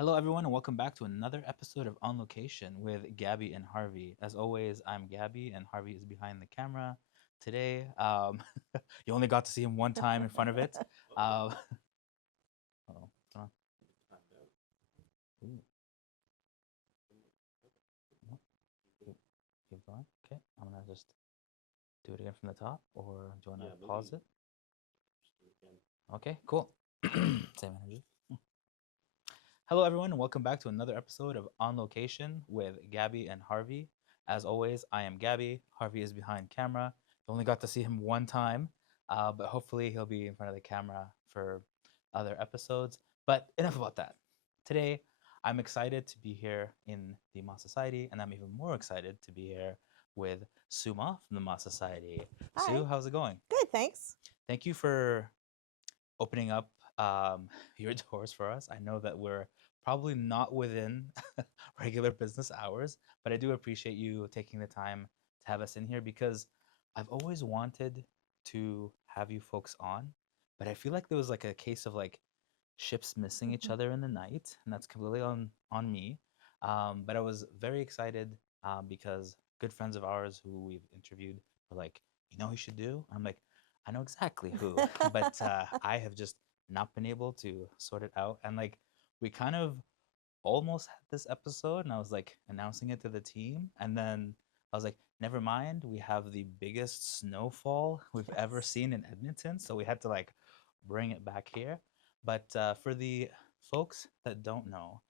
Hello, everyone, and welcome back to another episode of On Location with Gabby and Harvey. As always, I'm Gabby, and Harvey is behind the camera today. You only got to see him one time in front of it. Oh, what's going on? Ooh, no, keep going. Okay, I'm gonna just do it again from the top, or do you want to pause it? Okay, cool. Same energy. Hello, everyone, and welcome back to another episode of On Location with Gabby and Harvey. As always, I am Gabby. Harvey is behind camera. You only got to see him one time, but hopefully he'll be in front of the camera for other episodes. But enough about that. Today, I'm excited to be here in the Mah Society, and I'm even more excited to be here with Suma from the Mah Society. Hi. Sue, how's it going? Good, thanks. Thank you for opening up your doors for us. I know that we're probably not within regular business hours, but I do appreciate you taking the time to have us in here because I've always wanted to have you folks on, but I feel like there was like a case of like ships missing each Mhm. other in the night, and that's completely on me. But I was very excited because good friends of ours who we've interviewed were like, you know, who you should do. I'm like, I know exactly who, but I have just not been able to sort it out. And like, we kind of almost had this episode, and I was like announcing it to the team, and then I was like, never mind, we have the biggest snowfall we've ever Yes. seen in Edmonton, so we had to like bring it back here. But for the folks that don't know,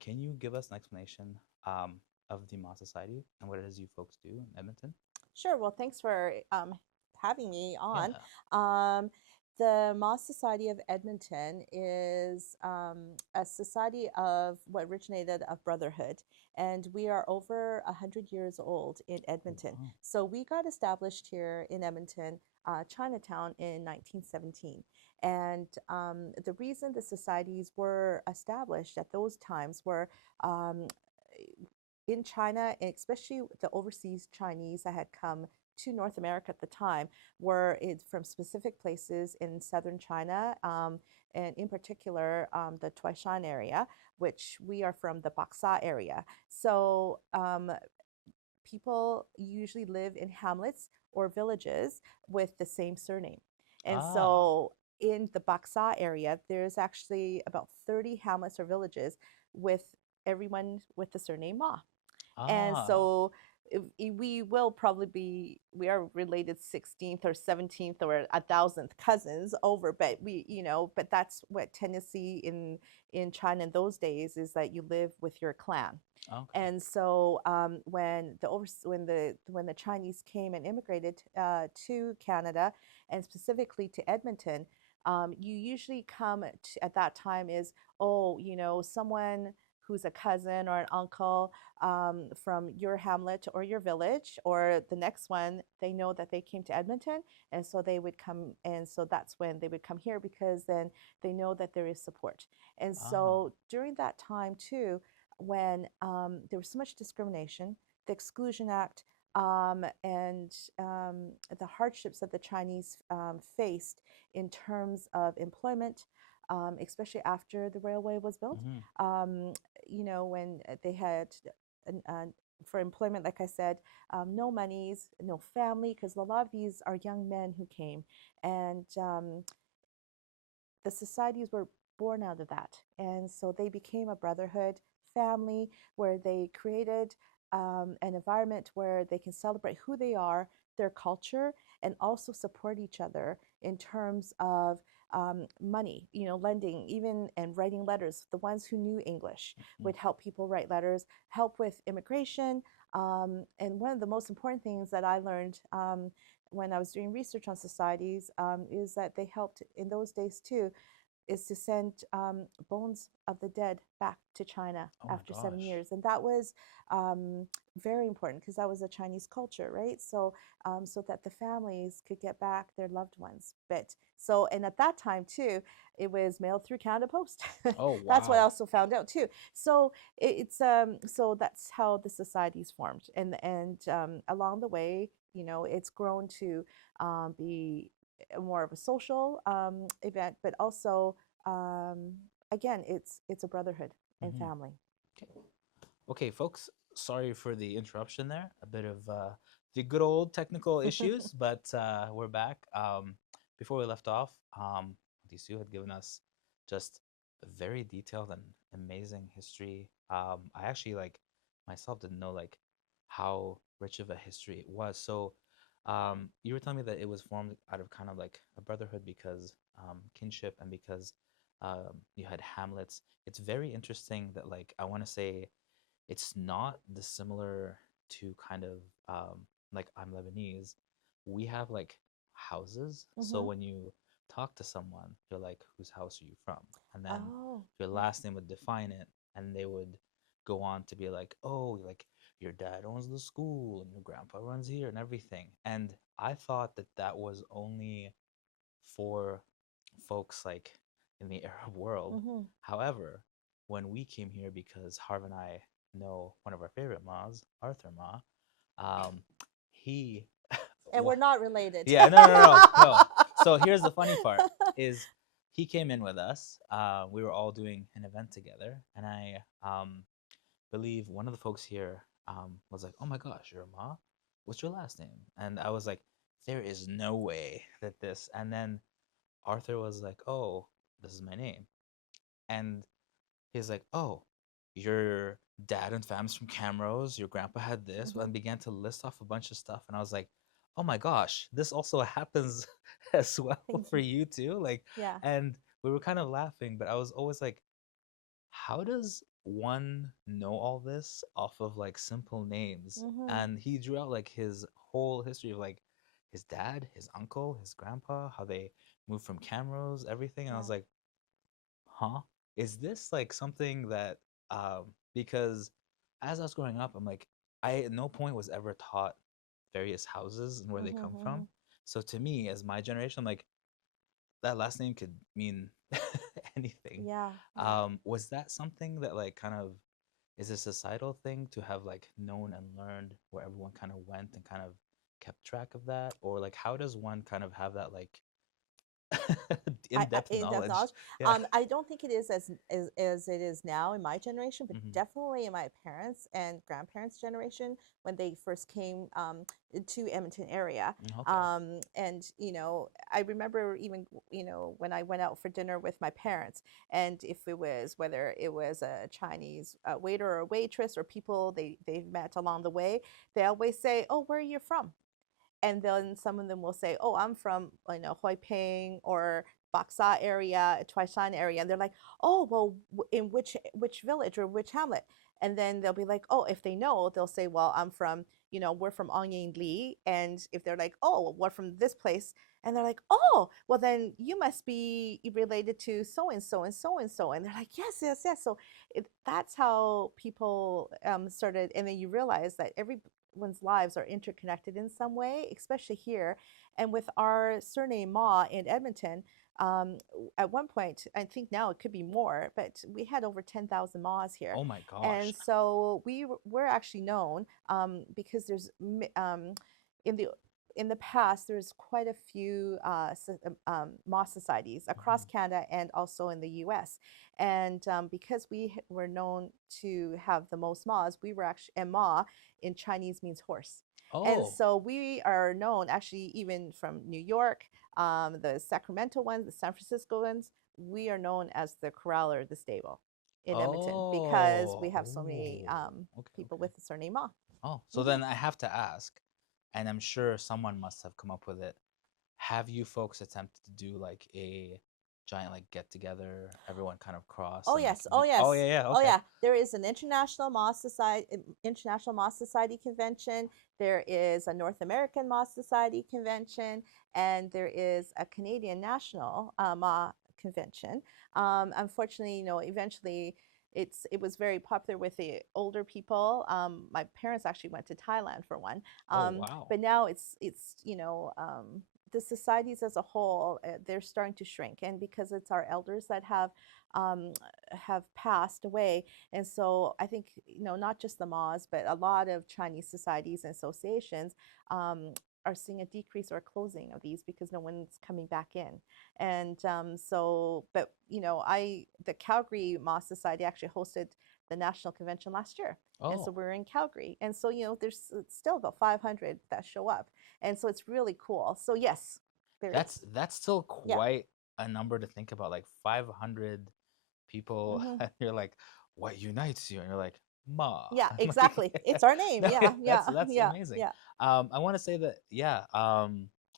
can you give us an explanation of the Moss Society and what it is you folks do in Edmonton? Sure. Well, thanks for having me on. Yeah. Um, the Mah Society of Edmonton is a society of what originated of brotherhood, and we are over 100 years old in Oh, Edmonton. wow. So we got established here in Edmonton, Chinatown, in 1917. And the reason the societies were established at those times were um, in China, and especially the overseas Chinese that had come to North America at the time, were from specific places in southern China, and in particular the Tuishan area, which we are from the Baksa area. So people usually live in hamlets or villages with the same surname. And Ah. so in the Baksa area, there's actually about 30 hamlets or villages with everyone with the surname Ma. And Ah. so we will probably be, we are related 16th or 17th or 1,000th cousins over, but but that's what tendency in China in those days is that you live with your clan. Okay. And so when the Chinese came and immigrated to Canada and specifically to Edmonton, you usually come at that time is, oh, someone who's a cousin or an uncle from your hamlet or your village, or the next one, they know that they came to Edmonton, and so they would come, and so that's when they would come here because then they know that there is support. And Ah. so during that time too, when there was so much discrimination, the Exclusion Act, and the hardships that the Chinese faced in terms of employment, especially after the railway was built. Mm-hmm. Um, when they had for employment, like I said, no monies, no family, because a lot of these are young men who came, and the societies were born out of that. And so they became a brotherhood family where they created an environment where they can celebrate who they are, their culture, and also support each other in terms of money, lending, even and writing letters. The ones who knew English Mm-hmm. would help people write letters, help with immigration. And one of the most important things that I learned when I was doing research on societies is that they helped in those days too, is to send bones of the dead back to China Oh my after seven gosh. years, and that was very important because that was a Chinese culture, right? So, so that the families could get back their loved ones. But so, and at that time too, it was mailed through Canada Post. Oh That's what I wow. also found out too. So it's so that's how the society's formed, and along the way, it's grown to be more of a social event, but also again, it's a brotherhood and Mm-hmm. family. Okay, folks, sorry for the interruption there. A bit of the good old technical issues, but we're back. Before we left off, Auntie Sue had given us just a very detailed and amazing history. I actually like myself didn't know like how rich of a history it was. So you were telling me that it was formed out of kind of like a brotherhood because kinship and because you had hamlets. It's very interesting that like I want to say it's not dissimilar to kind of like I'm Lebanese. We have like houses. So Hmm. when you talk to someone, you're like, whose house are you from? And then Oh, your last name would define it. And they would go on to be like, oh, like your dad owns the school and your grandpa runs here and everything. And I thought that that was only for folks like in the Arab world. hmm. However, when we came here, because Harv and I know one of our favorite Mahs, Arthur Mah, um, he, And we're not related. yeah, no. So here's the funny part: is he came in with us. We were all doing an event together, and I believe one of the folks here was like, "Oh my gosh, you're a Ma? What's your last name?" And I was like, "There is no way that this." And then Arthur was like, "Oh, this is my name," and he's like, "Oh, your dad and fam's from Camrose. Your grandpa had this," Hmm. and began to list off a bunch of stuff. And I was like, "Oh my gosh, this also happens as well Thank for you. you too." Like, Yeah. and we were kind of laughing, but I was always like, "How does one know all this off of like simple names?" Hmm. And he drew out like his whole history of like his dad, his uncle, his grandpa, how they moved from Camrose, everything. And I Yeah. was like, huh? Is this like something that because as I was growing up, I'm like, I at no point was ever taught various houses and where they Hmm. come Hmm. from. So to me, as my generation, I'm like, that last name could mean anything. Yeah. Yeah. Was that something that like kind of is a societal thing to have like known and learned where everyone kind of went and kind of kept track of that? Or like how does one kind of have that like in-depth In-depth knowledge? knowledge. Yeah. I don't think it is as it is now in my generation, but Hmm. definitely in my parents' and grandparents' generation when they first came to Edmonton area. Okay. And I remember even when I went out for dinner with my parents, and if it was whether it was a Chinese waiter or waitress or people they've met along the way, they always say, "Oh, where are you from?" And then some of them will say, "Oh, I'm from Hoi Ping or Baksa area, Twaishan area," and they're like, "Oh, well, in which village or which hamlet?" And then they'll be like, "Oh, if they know, they'll say, well, I'm from we're from Ongyin Li," and if they're like, "Oh, we're from this place," and they're like, "Oh, well, then you must be related to so and so and so and so," and they're like, "Yes, yes, yes." So that's how people started, and then you realize that everyone's lives are interconnected in some way, especially here. And with our surname Ma in Edmonton, at one point, I think now it could be more, but we had over 10,000 Ma's here. Oh my And gosh. so we're actually known because in the in the past, there's quite a few Mah societies across Mhm. Canada and also in the US. And because we were known to have the most Mahs, we were actually, and Ma in Chinese means horse. And Oh, so we are known actually even from New York, the Sacramento ones, the San Francisco ones, we are known as the corral or the stable in Edmonton because we oh, have so many ooh. Okay, people okay. with the surname Ma. Oh, so Hmm. then I have to ask, and I'm sure someone must have come up with it. Have you folks attempted to do like a giant like get together, everyone kind of cross Oh and like yes, oh meet? Oh yes, yeah, yeah, oh okay. yeah. There is an International Moss Society convention. There is a North American Moss Society convention, and there is a Canadian National Moss convention. Unfortunately, eventually it was very popular with the older people. My parents actually went to Thailand for one, Oh wow. but now the societies as a whole, they're starting to shrink, and because it's our elders that um, have passed away. And so I think, not just the Ma's, but a lot of Chinese societies and associations are seeing a decrease or closing of these because no one's coming back in. And so, but the Calgary Mah Society actually hosted the national convention last year. And so Oh, we're in Calgary. And so, there's still about 500 that show up. And so it's really cool. So yes, there is. that's still Yeah. quite a number to think about. Like 500 people, Hmm. and you're like, what unites you? And you're like, Ma. Yeah, Like, exactly. It's our name. Yeah, yeah, that's yeah, amazing. yeah. I want to say that, yeah.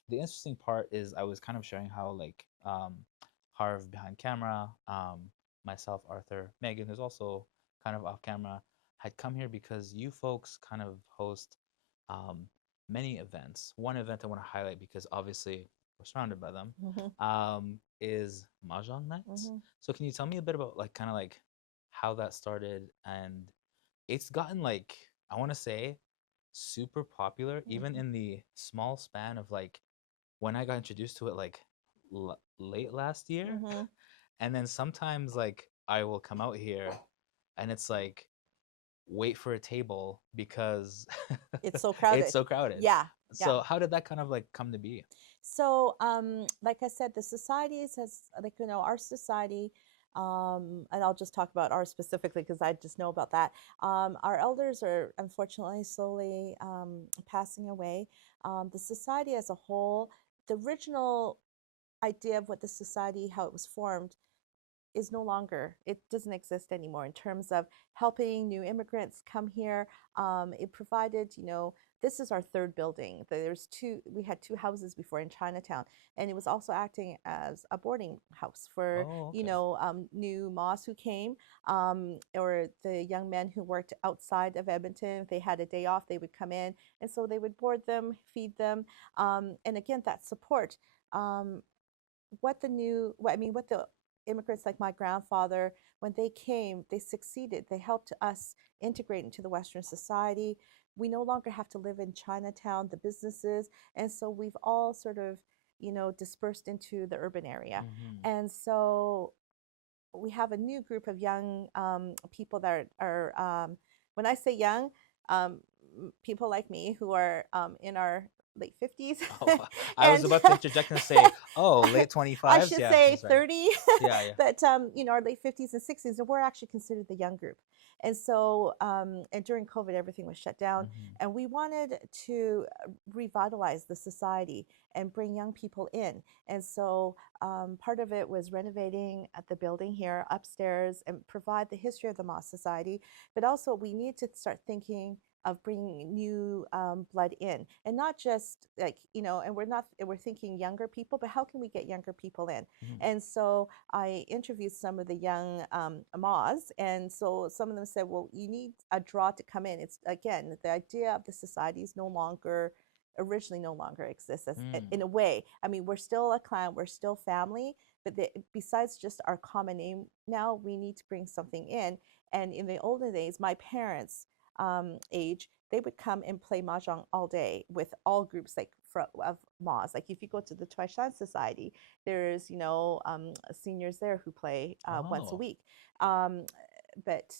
The interesting part is I was kind of sharing how, like, Harv behind camera, myself, Arthur, Megan, who's also kind of off camera, had come here because you folks kind of host um, many events. One event I want to highlight, because obviously we're surrounded by them, Hmm. is Mahjong nights. Hmm. So can you tell me a bit about, like, kind of like how that started? And it's gotten, like, I want to say, super popular, even Hmm. in the small span of, like, when I got introduced to it, like, late last year. Hmm. And then sometimes, like, I will come out here and it's like, wait for a table because It's so it's crowded. so crowded. Yeah, yeah. So how did that kind of, like, come to be? So, like I said, the societies has like our society, and I'll just talk about ours specifically because I just know about that. Our elders are unfortunately slowly passing away. The society as a whole, the original idea of what the society, how it was formed, is no longer, it doesn't exist anymore in terms of helping new immigrants come here. It provided, this is our third building. We had two houses before in Chinatown, and it was also acting as a boarding house for, Oh, okay. new Moss who came, or the young men who worked outside of Edmonton. If they had a day off, they would come in, and so they would board them, feed them, and again, that support. Um, what the immigrants like my grandfather, when they came, they succeeded. They helped us integrate into the Western society. We no longer have to live in Chinatown, the businesses. And so we've all sort of, dispersed into the urban area. Hmm. And so we have a new group of young people that when I say young, um, people like me who are in our late 50s. Oh, I was And about to interject and say, oh, late I 25s. should Yeah, say that's right. 30, Yeah, yeah. but our late 50s and 60s, and we're actually considered the young group. And so, and during COVID, everything was shut down, Hmm. and we wanted to revitalize the society and bring young people in. And so, part of it was renovating at the building here upstairs and provide the history of the Mah Society, but also we need to start thinking of bringing new blood in, and not just like and we're thinking younger people, but how can we get younger people in? Hmm. And so I interviewed some of the young Moz, and so some of them said, well, you need a draw to come in. It's again, the idea of the society is no longer, originally no longer exists as, Mm. in a way. I mean, we're still a clan, we're still family, but besides just our common name, now we need to bring something in. And in the olden days, my parents age, they would come and play mahjong all day with all groups like of Moz. Like if you go to the Taishan Society, there's seniors there who play once a Oh. week. Um, but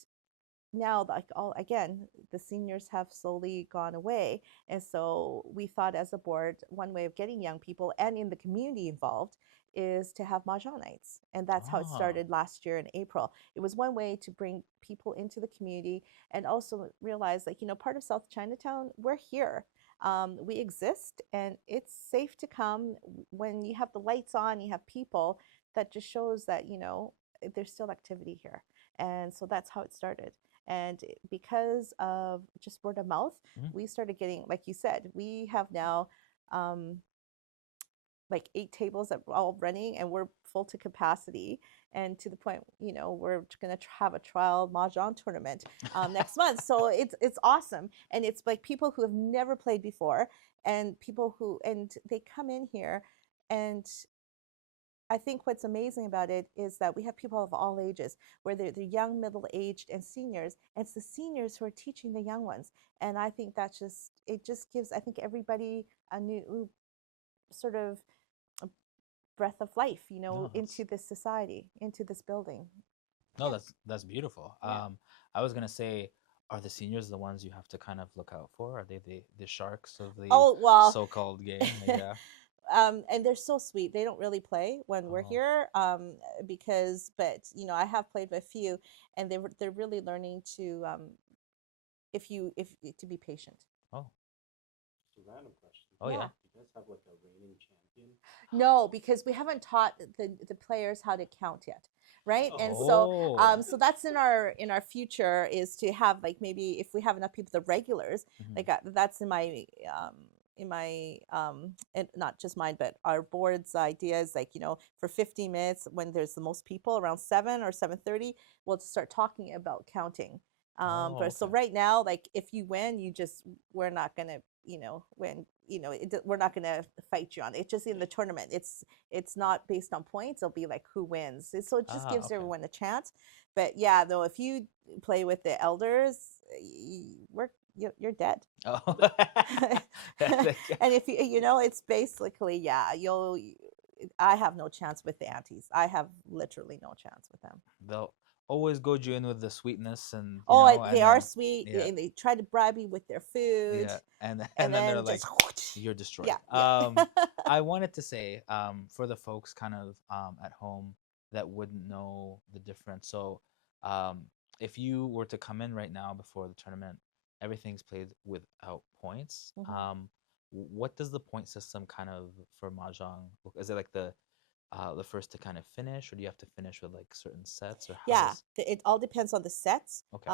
now, like all again, the seniors have slowly gone away, and so we thought as a board, one way of getting young people and in the community involved is to have mahjong nights, and that's how it Oh. started last year in April. It was one way to bring people into the community and also realize, like, part of South Chinatown, we're here. We exist, and it's safe to come when you have the lights on, you have people. That just shows that there's still activity here, and so that's how it started. And because of just word of mouth, Mhm. we started getting, like you said, we have now um, like 8 tables that are all running, and we're full to capacity. And to the point, we're going to have a trial mahjong tournament next month. So it's awesome, and it's like people who have never played before, and they come in here, and I think what's amazing about it is that we have people of all ages, where they're young, middle aged, and seniors. And it's the seniors who are teaching the young ones. And I think it just gives, I think, everybody a new sort of breath of life, No, into this society, into this building. no, Yeah. that's beautiful. Yeah. I was gonna say, are the seniors the ones you have to kind of look out for? Are they the sharks of the Oh, well, so-called game? Yeah. and they're so sweet. They don't really play when we're Oh. here, because, but I have played with a few, and they're really learning to, if to be patient. Oh. Just a random question. Oh Yeah. yeah. You guys have like a reigning champion? No, because we haven't taught the players how to count yet, right? And so Oh. so that's in our future, is to have, like, maybe if we have enough people, the regulars, Mhm. like, that's in my and not just mine, but our board's ideas, like, for 15 minutes when there's the most people, around 7 or 7:30, we'll just start talking about counting. Oh, But so okay. right now, like, if you win, we're not gonna, win, we're not gonna fight you on it. It's just in the tournament. It's not based on points. It'll be like who wins. So it just gives Okay. everyone a chance. But yeah, though, if you play with the elders, you're dead. Oh. And if it's basically, yeah, I have no chance with the aunties. I have literally no chance with them. They'll always goad you in with the sweetness and Oh, and they are then sweet, yeah, and they try to bribe you with their food, yeah, and and then they're then like, just you're destroyed. yeah, yeah. I wanted to say, for the folks kind of at home that wouldn't know the difference. So, um, if you were to come in right now before the tournament, everything's played without points. Mhm. What does the point system kind of for mahjong look? Is it like the first to kind of finish, or do you have to finish with like certain sets, or how Yeah, does? it all depends on the sets. Okay.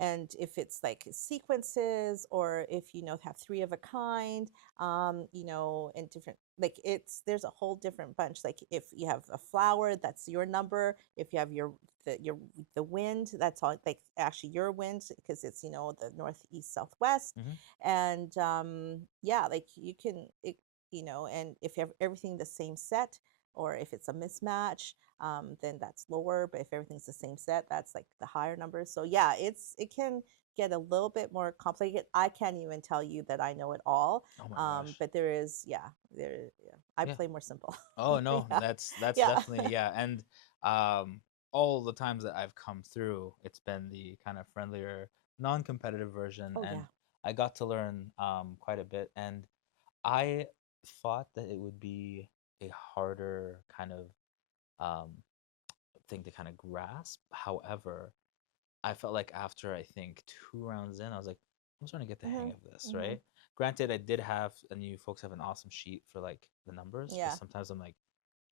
And if it's like sequences, or if have three of a kind, and different, like, there's a whole different bunch. Like, if you have a flower, that's your number. If you have the wind, that's all, like, actually your wind, because it's the north, east, southwest. Mm-hmm. And yeah, like, you can and if you have everything the same set, or if it's a mismatch, then that's lower. But if everything's the same set, that's like the higher number. So yeah, it can get a little bit more complicated. I can't even tell you that I know it all. Oh my gosh. But there is, yeah, yeah. I Yeah. play more simple. Oh no, Yeah, that's yeah. definitely, yeah. And all the times that I've come through, it's been the kind of friendlier, non-competitive version, Oh and yeah. I got to learn quite a bit. And I thought that it would be a harder kind of um thing to kind of grasp. However, I felt like after I think 2 rounds in, I was like, I'm starting to get the hang Hmm. of this, Hmm. right? Granted, I did have, and you folks have an awesome sheet for like the numbers, because Yeah, sometimes I'm like,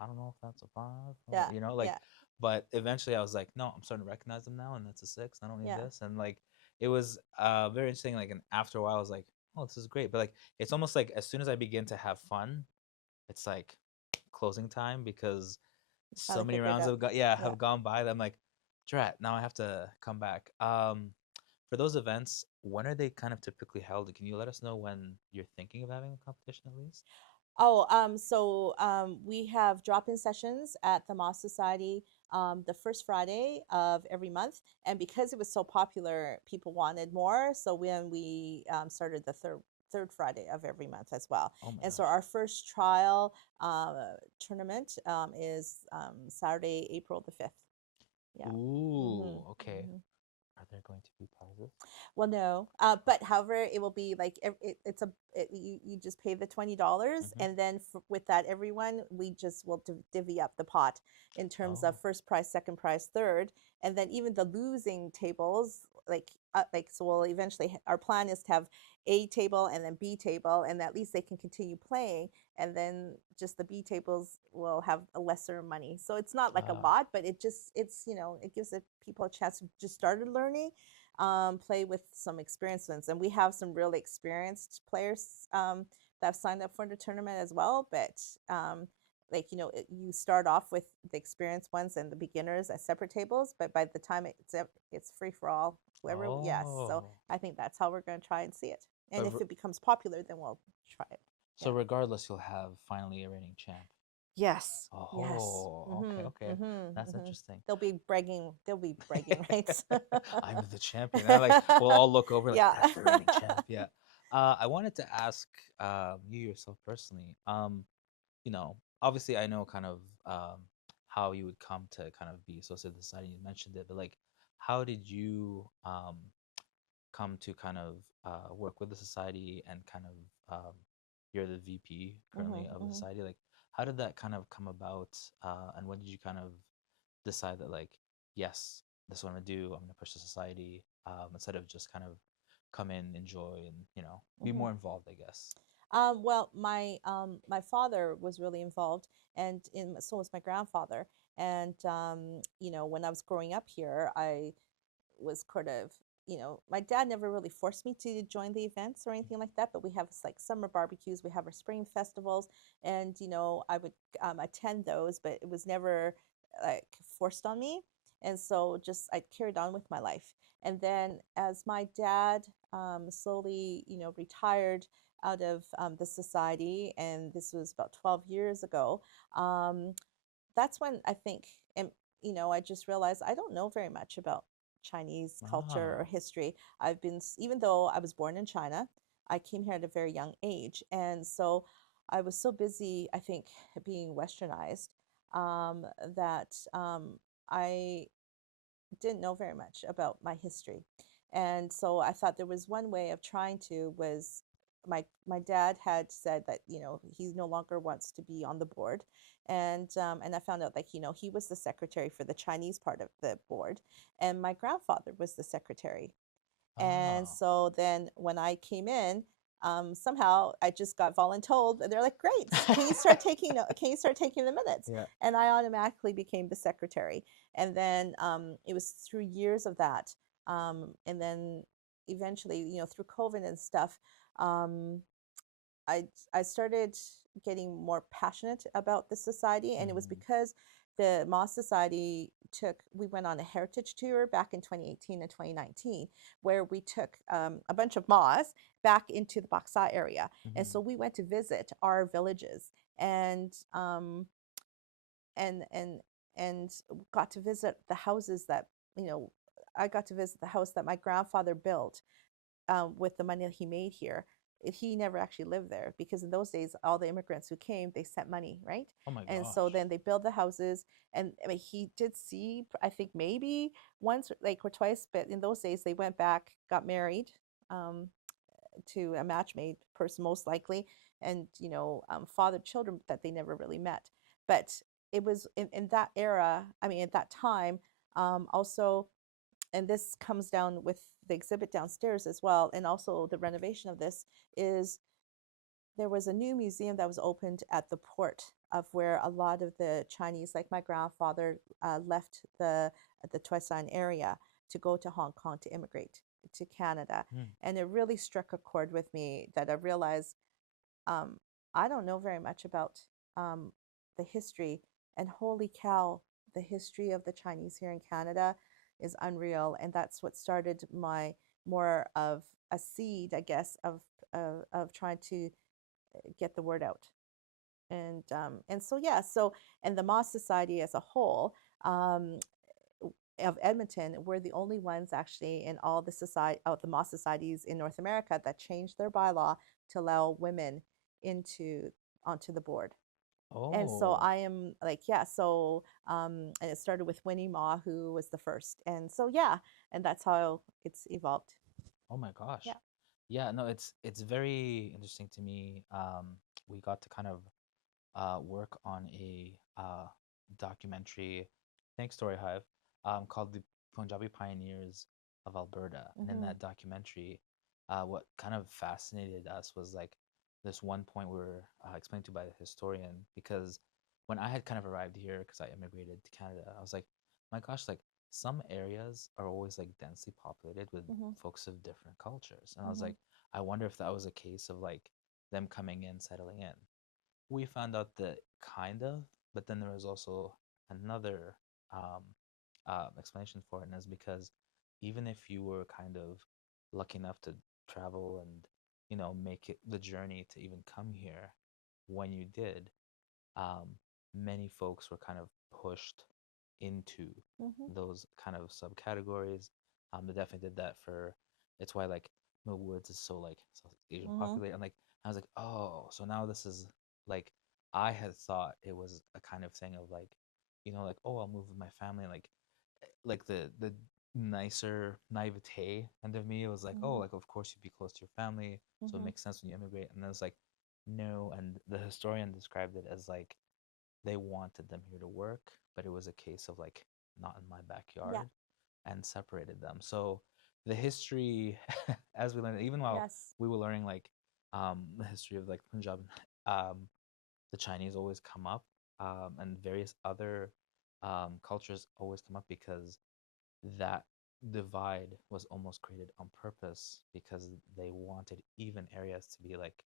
I don't know if that's a five, or, yeah, like, yeah, but eventually I was like, no, I'm starting to recognize them now, and that's a six. I don't need yeah. this, and like, it was very interesting. Like, and after a while, I was like, oh, this is great. But like, it's almost like as soon as I begin to have fun, it's like closing time, because Gotta so many get rid rounds of. Yeah. have gone by that I'm like, drat, now I have to come back. For those events, when are they kind of typically held? Can you let us know when you're thinking of having a competition at least? Oh, so we have drop-in sessions at the Mah Society, the first Friday of every month, and because it was so popular, people wanted more. So when we started the third Friday of every month as well. Oh my And so gosh. our first trial tournament is Saturday, April the 5th. Yeah. Ooh, Hmm. okay. Are there going to be prizes? Well, no, but however, it will be like you just pay the $20, Mm-hmm. and then with that, everyone, we just will divvy up the pot in terms of Oh. first prize, second prize, third, and then even the losing tables, like, so we'll eventually, our plan is to have A table and then B table, and at least they can continue playing, and then just the B tables will have a lesser money. So it's not like a Ah. lot, but it gives people a chance to just started learning, play with some experienced ones. And we have some really experienced players that have signed up for the tournament as well. But like, you start off with the experienced ones and the beginners at separate tables, but by the time it's free for all. Whoever, yes. So Oh. I think that's how we're going to try and see it. And But if it becomes popular, then we'll try it. so Yeah. regardless, you'll have finally a reigning champ. Yes. Yes. Oh, okay, Mm-hmm. okay. Mm-hmm. That's Mm-hmm. interesting. They'll be bragging. They'll be bragging rights. I'm the champion. I like, we'll all look over like, Yeah. that's the reigning champ. Yeah. I wanted to ask you yourself personally. Obviously I know kind of how you would come to kind of be associated with the society. You mentioned it, but like, how did you come to kind of work with the society and kind of you're the VP currently of the Hmm. society? Like, how did that kind of come about? And when did you kind of decide that, like, yes, this is what I'm gonna do. I'm gonna push the society instead of just kind of come in, enjoy, and be Hmm. more involved, I guess. Well, my father was really involved, and so was my grandfather. And when I was growing up here, I was kind of, my dad never really forced me to join the events or anything like that, but we have like summer barbecues, we have our spring festivals, and I would attend those, but it was never like forced on me. And so just I carried on with my life. And then as my dad slowly, retired out of the society, and this was about 12 years ago, um, that's when I think, and I just realized I don't know very much about Chinese culture or Ah, history. Even though I was born in China, I came here at a very young age. And so I was so busy, I think, being westernized, that I didn't know very much about my history. And so I thought there was one way of trying to was my dad had said that he no longer wants to be on the board, and I found out that he was the secretary for the Chinese part of the board, and my grandfather was the secretary. And oh, so then when I came in, somehow I just got voluntold. They're like, "Great, can you start taking can you start taking the minutes?" yeah. And I automatically became the secretary. And then it was through years of that, and then eventually, through COVID and stuff, um, I I started getting more passionate about the society, and it was Hmm. because the Mah Society we went on a heritage tour back in 2018 and 2019, where we took a bunch of Mahs back into the Baksa area, and Hmm. so we went to visit our villages, and and and got to visit the houses that you know I got to visit the house that my grandfather built with the money that he made here. He never actually lived there because in those days, all the immigrants who came, they sent money, right? Oh my And so gosh. then they build the houses. And I mean, he did see, I think maybe once, like, or twice, but in those days, they went back, got married um, to a match made person, most likely, and, fathered children that they never really met. But it was in that era, I mean, at that time, also, and this comes down with the exhibit downstairs as well, and also the renovation of this is there was a new museum that was opened at the port of where a lot of the Chinese, like my grandfather, left the Toisan area to go to Hong Kong to immigrate to Canada. Mm. And it really struck a chord with me that I realized um, I don't know very much about um, the history. And holy cow, the history of the Chinese here in Canada is unreal. And that's what started my more of a seed, I guess, of trying to get the word out. And so yeah, so and the Moss Society as a whole, um, of Edmonton, we're the only ones actually in all the society, of the Moss societies in North America that changed their bylaw to allow women into onto the board. And so Oh, I am like, yeah, so and it started with Winnie Ma, who was the first. And so yeah, and that's how it's evolved. oh my gosh. Yeah. Yeah, no, it's very interesting to me. We got to kind of work on a documentary, thanks StoryHive, called "The Punjabi Pioneers of Alberta." And in Mm-hmm. that documentary, what kind of fascinated us was like this one point we were explained to by the historian, because when I had kind of arrived here, because I immigrated to Canada, I was like, my gosh, like some areas are always like densely populated with Mm-hmm. folks of different cultures. And I was Mm-hmm. like, I wonder if that was a case of like them coming in, settling in. We found out that kind of, but then there was also another um, explanation for it, and it's because even if you were kind of lucky enough to travel and make it the journey to even come here, when you did, um, many folks were kind of pushed into Mm-hmm. those kind of subcategories. They definitely did that for. It's why like Mill Woods is so like South Asian Mm-hmm. populated. And like I was like, oh, so now this is like I had thought it was a kind of thing of like, like, oh, I'll move with my family, like the nicer naivete end of me. It was like, oh, Mhm. like of course you'd be close to your family, so it Mhm. makes sense when you immigrate. And then it's like, no. And the historian described it as like they wanted them here to work, but it was a case of like not in my Yeah. backyard, and separated them. So the history, as we learned, even while Yes. we were learning like the history of like Punjab, um, the Chinese always come up, and various other cultures always come up because that divide was almost created on purpose because they wanted even areas to be like,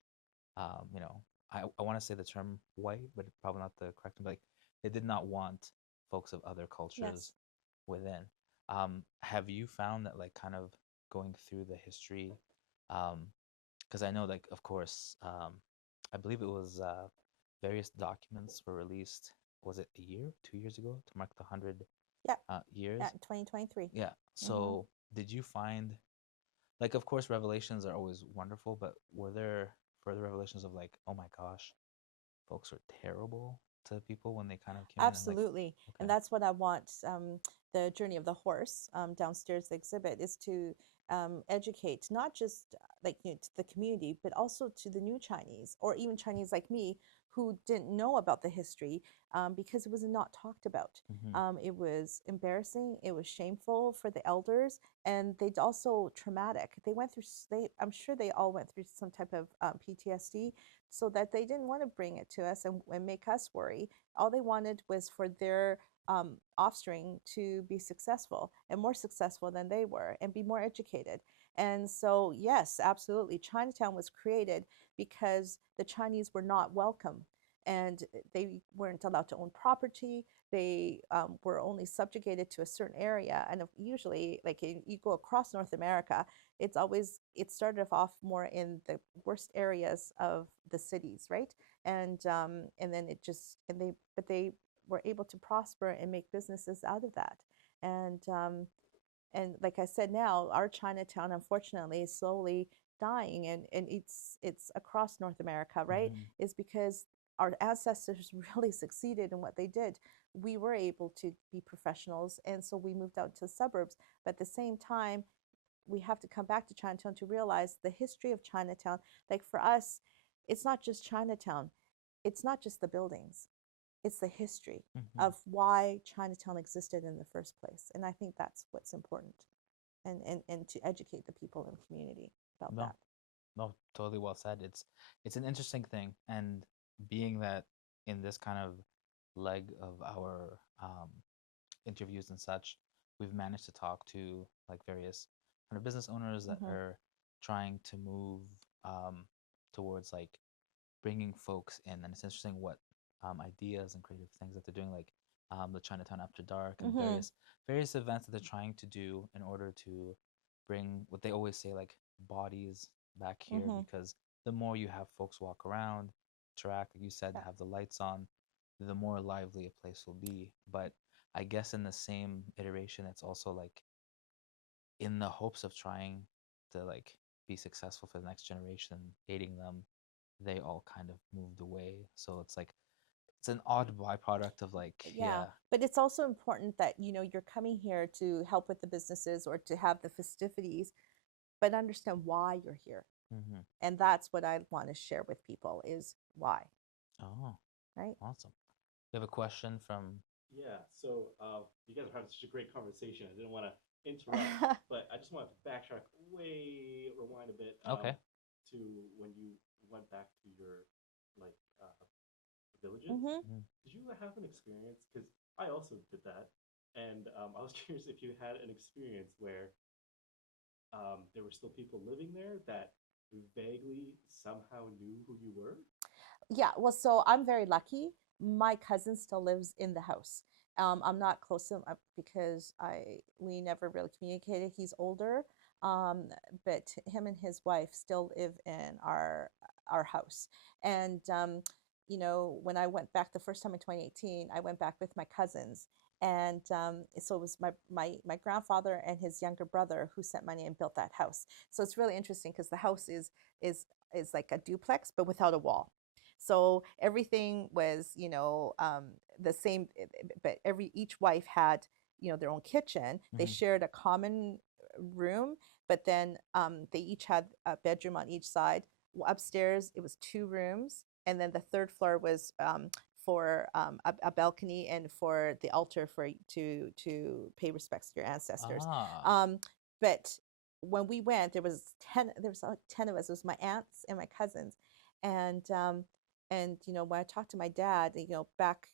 you know, I want to say the term white, but probably not the correct one. But like, they did not want folks of other cultures Yes. within. Have you found that like kind of going through the history, because I know like of course, I believe it was various documents were released. Was it a year, 2 years ago, to mark the 100 Yeah. Yeah. years? 2023. Yeah. Mhm. So did you find, like, of course revelations are always wonderful, but were there further revelations of like, oh my gosh, folks were terrible to people when they kind of came in and like, Absolutely. And okay. that's what I want, the journey of the horse, downstairs the exhibit is to educate not just like to the community, but also to the new Chinese or even Chinese like me who didn't know about the history, because it was not talked about. Mm-hmm. It was embarrassing. It was shameful for the elders, and they'd also traumatic. They went through. I'm sure they all went through some type of PTSD, so that they didn't want to bring it to us and make us worry. All they wanted was for their offspring to be successful and more successful than they were and be more educated. And so, yes, absolutely. Chinatown was created because the Chinese were not welcome and they weren't allowed to own property. They were only subjugated to a certain area. And usually, like you go across North America, it started off more in the worst areas of the cities, right? And then it just they were able to prosper and make businesses out of that. And like I said, now our Chinatown, unfortunately, is slowly dying, and it's across North America, right? Mm-hmm. Is because our ancestors really succeeded in what they did. We were able to be professionals, and so we moved out to the suburbs. But at the same time, we have to come back to Chinatown to realize the history of Chinatown. Like for us, it's not just Chinatown, it's not just the buildings, it's the history Mm-hmm. of why Chinatown existed in the first place. And I think that's what's important, and to educate the people in the community about No, that. no, totally well said. It's an interesting thing, and being that in this kind of leg of our interviews and such, we've managed to talk to like various kind of business owners that Mm-hmm. are trying to move um, towards like bringing folks in, and it's interesting what ideas and creative things that they're doing, like the Chinatown After Dark and Mm-hmm. various events that they're trying to do in order to bring what they always say like bodies back here, Mm-hmm. because the more you have folks walk around, interact, like you said, Yeah. have the lights on, the more lively a place will be. But I guess in the same iteration, it's also like in the hopes of trying to like be successful for the next generation, aiding them, they all kind of moved away. So it's like it's an odd byproduct of like, Yeah, yeah. but it's also important that you're coming here to help with the businesses or to have the festivities, but understand why you're here. Mm-hmm. And that's what I want to share with people is why, Oh, right? awesome. We have a question from. Yeah, so you guys are having such a great conversation. I didn't want to interrupt, but I just wanted to backtrack rewind a bit Okay. to when you went back to your like villages. Mm-hmm. Mm. Did you have an experience? Because I also did that, and I was curious if you had an experience where there were still people living there that vaguely somehow knew who you were. Yeah, well, so I'm very lucky. My cousin still lives in the house. I'm not close to him because we never really communicated. He's older, um, but him and his wife still live in our house. And when I went back the first time in 2018, I went back with my cousins, and so it was my grandfather and his younger brother who sent money and built that house. So it's really interesting because the house is like a duplex but without a wall. So everything was the same, but each wife had their own kitchen. They Mhm. shared a common room, but then they each had a bedroom on each side. Upstairs, it was 2 rooms, and then the third floor was for a balcony and for the altar for to pay respects to your ancestors. Ah. But when we went, there was 10. There was like 10 of us. It was my aunts and my cousins, and when I talked to my dad, back,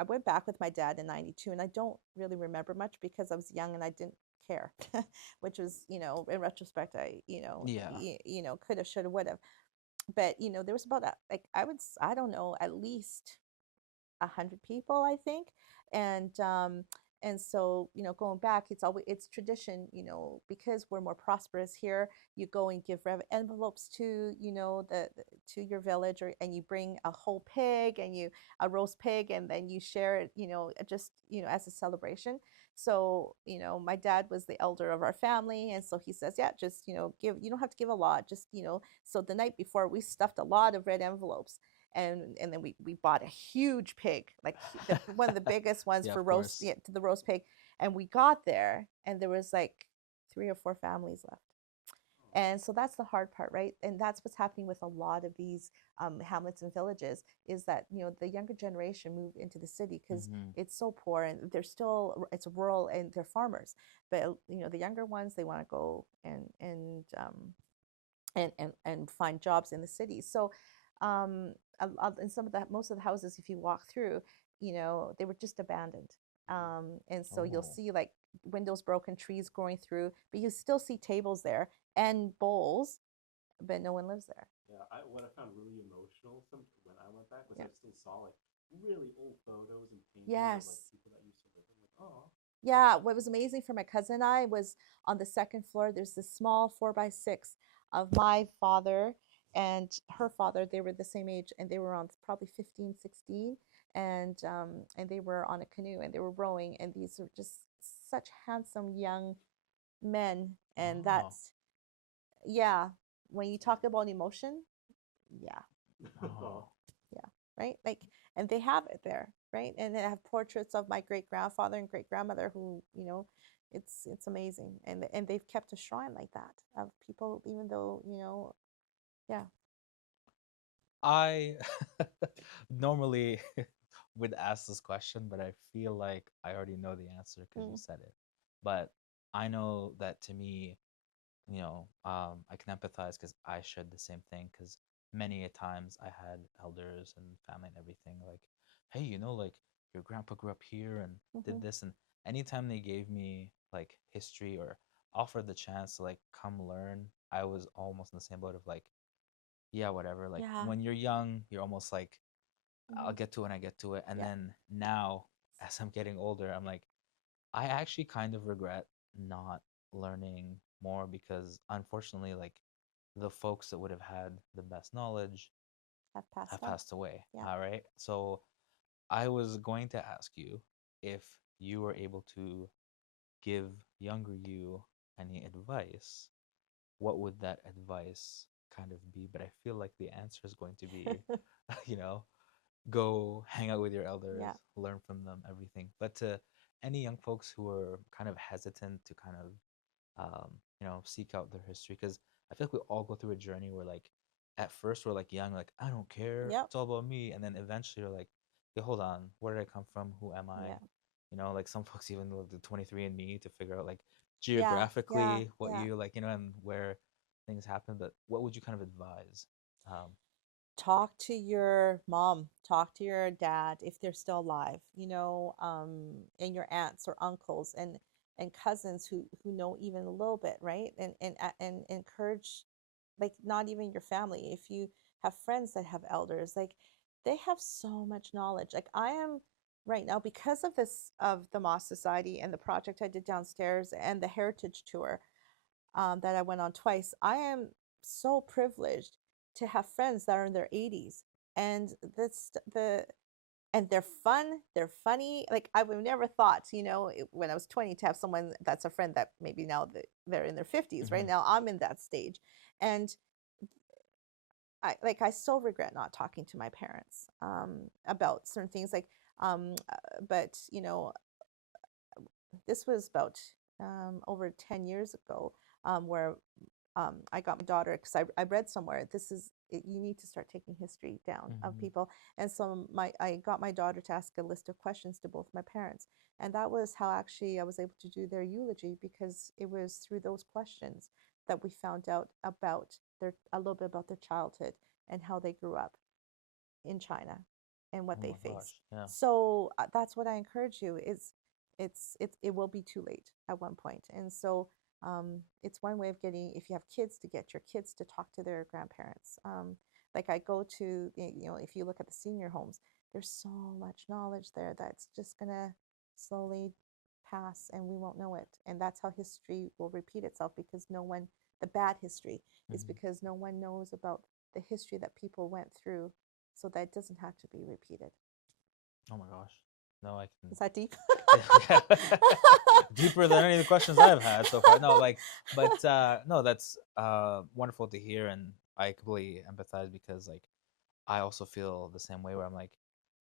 I went back with my dad in '92, and I don't really remember much because I was young and I didn't care, which was, in retrospect, Yeah. could have, should have, would have. But there was about like I don't know, at least 100 people, I think. And um and so, going back, it's tradition, because we're more prosperous here. You go and give envelopes to, to your village, and you bring a whole pig, and you a roast pig, and then you share it, just, as a celebration. So, my dad was the elder of our family, and so he says, yeah, just, give. You don't have to give a lot, just, so the night before, we stuffed a lot of red envelopes, and then we bought a huge pig, like one of the biggest ones Yeah, for of roast, course. yeah, to the roast pig. And we got there, and there was like 3 or 4 families left. And so that's the hard part, right? And that's what's happening with a lot of these hamlets and villages, is that, the younger generation move into the city because Mhm. it's so poor, and it's rural, and they're farmers. But the younger ones, they want to go and find jobs in the city. So, in most of the houses, if you walk through, they were just abandoned. And so you'll Oh. see like windows broken, trees growing through, but you still see tables there and bowls, but no one lives there. Yeah, what I found really emotional when I went back was Yeah. I still saw like really old photos and paintings of like Yes. people that used to live there. Like, oh, Yeah, what was amazing for my cousin and I was on the second floor. There's this small 4x6 of my father and her father. They were the same age, and they were on probably 15, 16, and they were on a canoe, and they were rowing, and these are just such handsome young men. And Oh. that's, yeah, when you talk about emotion, yeah, Oh. yeah, right? Like, and they have it there, right? And they have portraits of my great grandfather and great grandmother who, it's amazing. And they've kept a shrine like that of people, even though, yeah. I normally would ask this question, but I feel like I already know the answer because you Mm. said it. But I know that to me, I can empathize because I shared the same thing. Because many a times I had elders and family and everything like, hey, like your grandpa grew up here and Hmm. did this, and anytime they gave me like history or offered the chance to like come learn, I was almost in the same boat of like, yeah, whatever. Like Yeah. when you're young, you're almost like, I'll Hmm. get to it when I get to it. And Yeah. then now, as I'm getting older, I'm like, I actually kind of regret not learning more because unfortunately, like the folks that would have had the best knowledge Have passed have on. passed away. Yeah. All right. So I was going to ask you if you were able to give younger you any advice, what would that advice kind of be? But I feel like the answer is going to be, you know, go hang out with your elders, Yeah. learn from them, everything. But to any young folks who are kind of hesitant to kind of, seek out their history, because I feel like we all go through a journey where, like, at first we're like young, like, I don't care, Yep. it's all about me. And then eventually you're like, okay, hold on, where did I come from? Who am I? Yeah. Like some folks even look at 23andMe to figure out, like, Yeah. Yeah. geographically what Yeah. you like, and where things happen. But what would you kind of advise? Um, Talk to your mom, talk to your dad if they're still alive, and your aunts or uncles and cousins who know even a little bit, right? And encourage, like, not even your family. If you have friends that have elders, like, they have so much knowledge. Like, I am right now, because of this, of the Mah Society and the project I did downstairs and the heritage tour, that I went on twice. I am so privileged to have friends that are in their 80s, and that's and they're fun, they're funny. Like, I would never thought, when I was 20, to have someone that's a friend that maybe now they're in their 50s. Right mhm. now, I'm in that stage, and I so regret not talking to my parents about certain things, like, but this was about over 10 years ago, where I got my daughter, because I read somewhere, you need to start taking history down of people. And so I got my daughter to ask a list of questions to both my parents. And that was how actually I was able to do their eulogy, because it was through those questions that we found out about a little bit about their childhood and how they grew up in China and what Oh they my gosh. faced. Yeah. So that's what I encourage you is it will be too late at one point. And so it's one way of getting, if you have kids, to get your kids to talk to their grandparents. Like I go to, if you look at the senior homes, there's so much knowledge there that's just gonna slowly pass and we won't know it. And that's how history will repeat itself, because the bad history is because no one knows about the history that people went through, so that it doesn't have to be repeated. Oh my gosh. No, I can. Is that deep? Yeah. Deeper than any of the questions I've had so far. No, but no, that's wonderful to hear, and I completely empathize, because like I also feel the same way, where I'm like,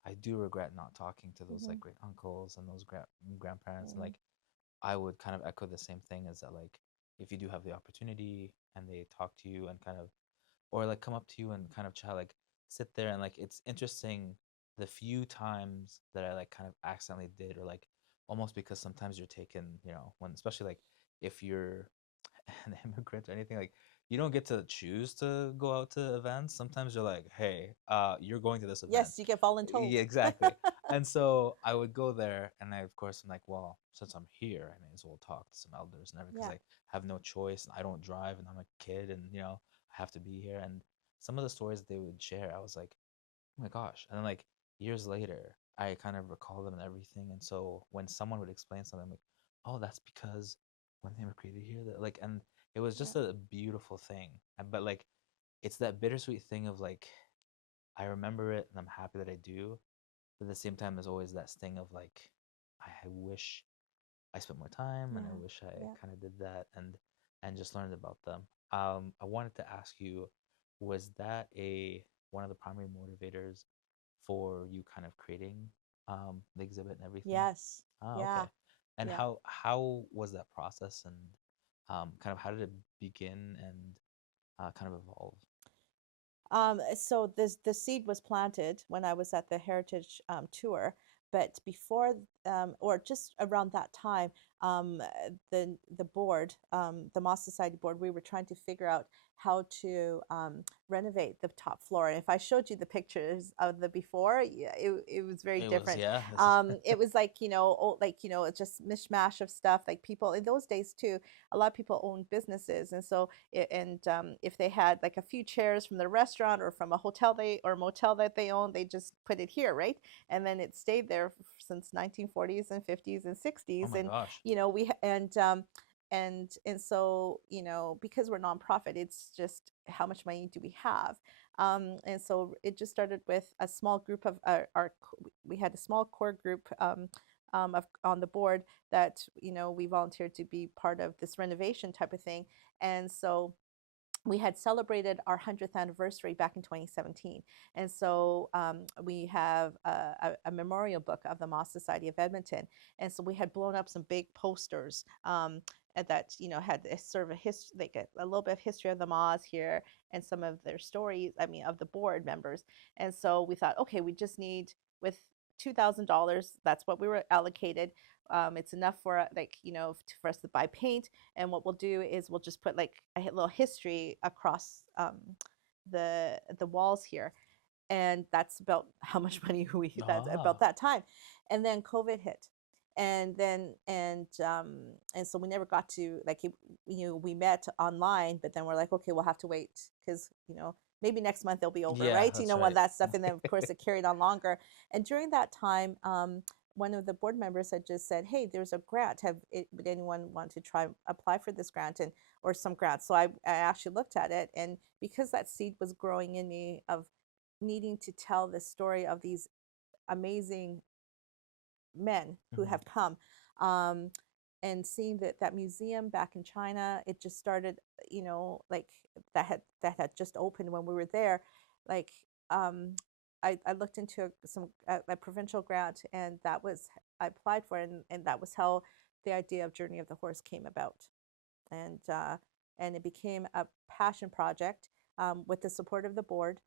I do regret not talking to those like great uncles and those grandparents, and like I would kind of echo the same thing, as that like if you do have the opportunity and they talk to you and kind of, or like come up to you and kind of chat, like sit there, and like it's interesting the few times that I like kind of accidentally did, or like almost, because sometimes you're taken, when, especially like if you're an immigrant or anything, like you don't get to choose to go out to events. Sometimes you're like, hey, you're going to this event. Yes, you get voluntold. Yeah, exactly. And so I would go there, and I, of course, I'm like, well, since I'm here, I may as well talk to some elders and everything, because I have no choice, and I don't drive, and I'm a kid, and I have to be here. And some of the stories that they would share, I was like, oh my gosh. And then like years later, I kind of recall them and everything. And so when someone would explain something, I'm like, oh, that's because when they were created here, that like, and it was just a beautiful thing. But like, it's that bittersweet thing of like, I remember it and I'm happy that I do. But at the same time, there's always that sting of like, I wish I spent more time, and I wish I kind of did that, and just learned about them. I wanted to ask you, was that a one of the primary motivators for you kind of creating the exhibit and everything? Yes. Ah, Yeah. okay. And Yeah. how was that process, and kind of how did it begin and kind of evolve? So the seed was planted when I was at the Heritage tour, but before or just around that time, the board, the Mah Society board, we were trying to figure out how to renovate the top floor. And if I showed you the pictures of the before, yeah, it was very It was, different. yeah. It was like it's just mishmash of stuff. Like people in those days too, a lot of people owned businesses, and so if they had like a few chairs from the restaurant or from a hotel or motel that they owned, they just put it here, right? And then it stayed there since 1940s and 50s and 60s. Oh my And gosh. we and so because we're nonprofit, it's just how much money do we have. And so it just started with a small group of we had a small core group on the board that we volunteered to be part of this renovation type of thing. And so we had celebrated our 100th anniversary back in 2017. And so we have a memorial book of the Mah Society of Edmonton. And so we had blown up some big posters that had a sort of a history, like a little bit of history of the Mahs here and some of their stories, I mean, of the board members. And so we thought, okay, we just need, with $2,000, that's what we were allocated. It's enough for for us to buy paint, and what we'll do is we'll just put like a little history across the walls here, and that's about how much money that's about that time. And then COVID hit, and then and so we never got to we met online, but then we're like, okay, we'll have to wait, because maybe next month they'll be over, Yeah, right? that's When right. that stuff, and then of course it carried on longer. And during that time, one of the board members had just said, hey, there's a grant, would anyone want to try apply for this grant, and or some grants? So I actually looked at it, and because that seed was growing in me of needing to tell the story of these amazing men who have come, and seeing that museum back in China, it just started, like that had just opened when we were there. Like I looked into a provincial grant, and that was, I applied for it, and that was how the idea of Journey of the Horse came about, and it became a passion project with the support of the board,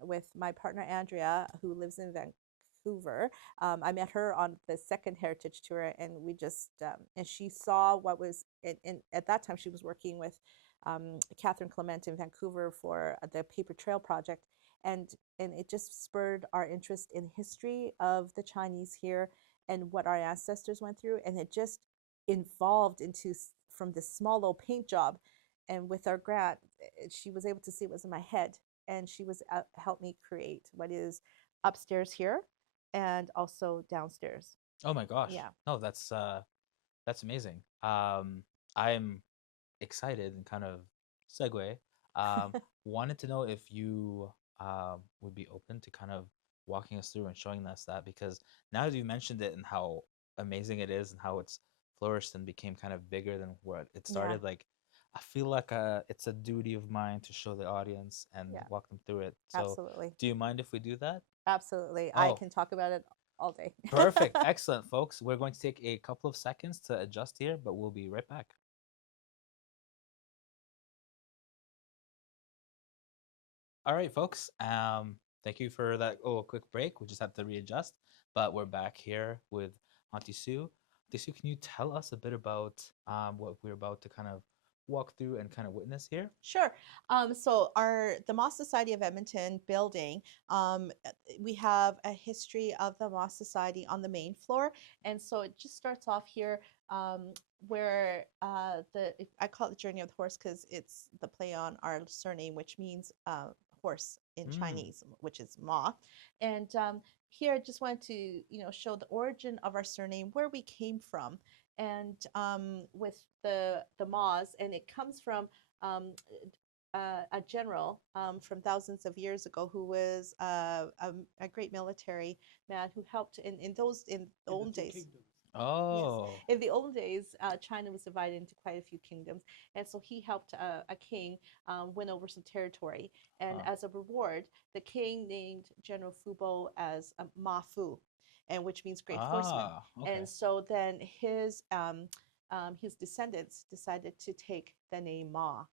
with my partner Andrea, who lives in Vancouver. I met her on the second heritage tour, and we just and she saw what was at that time she was working with Catherine Clement in Vancouver for the Paper Trail project, and it just spurred our interest in history of the Chinese here and what our ancestors went through, and it just evolved into from this small little paint job. And with our grant, she was able to see what was in my head, and she was helped me create what is upstairs here and also downstairs. Oh my gosh. Yeah. No, that's amazing. I'm excited and kind of segue. Wanted to know if you would be open to kind of walking us through and showing us that, because now that you mentioned it and how amazing it is and how it's flourished and became kind of bigger than what it started, like I feel like it's a duty of mine to show the audience and walk them through it. So Absolutely. do you mind if we do that? Absolutely. I can talk about it all day. Perfect. Excellent, folks. We're going to take a couple of seconds to adjust here, but we'll be right back. All right, folks. Thank you for that quick break. We just had to readjust, but we're back here with Aunty Sue. Aunty Sue, can you tell us a bit about what we're about to kind of walk through and kind of witness here? Sure. So the Mah Society of Edmonton building, we have a history of the Mah Society on the main floor, and so it just starts off here where I call it the Journey of the Horse because it's the play on our surname, which means horse in Chinese, which is Ma. And here I just wanted to show the origin of our surname, where we came from, and with the Mahs, and it comes from a general from thousands of years ago who was a great military man who helped in the old days. Oh. Yes. In the old days, China was divided into quite a few kingdoms, and so he helped a king win over some territory. And as a reward, the king named General Fubo as Ma Fu, and which means great horseman. Okay. And so then his descendants decided to take the name Ma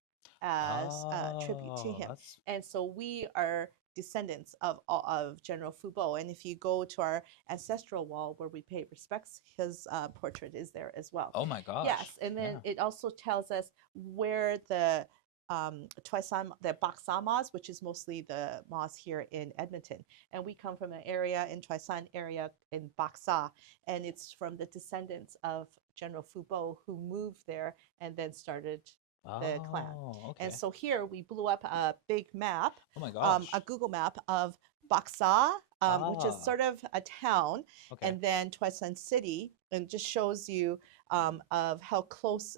as tribute to him. And so we are descendants of General Fubo. And if you go to our ancestral wall where we pay respects, his portrait is there as well. Oh my gosh. Yes. And then it also tells us where the Toisan, the Baksa Mas, which is mostly the Mas here in Edmonton. And we come from an area in Toisan area in Baksa, and it's from the descendants of General Fubo who moved there and then started the clan. Okay. And so here we blew up a big map, oh my gosh, a Google map of Baksa, which is sort of a town, and then Toisan City, and just shows you of how close,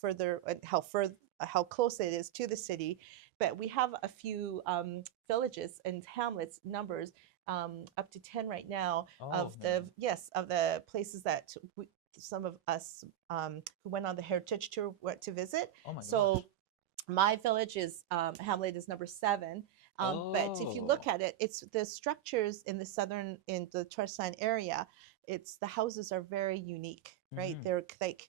further, how close it is to the city. But we have a few villages and hamlets numbers, up to 10 right now, of the places that some of us who went on the heritage tour went to visit. Oh my so gosh. My village is hamlet is number 7. But if you look at it, it's the structures in the Toisan area. It's the houses are very unique, right? They're like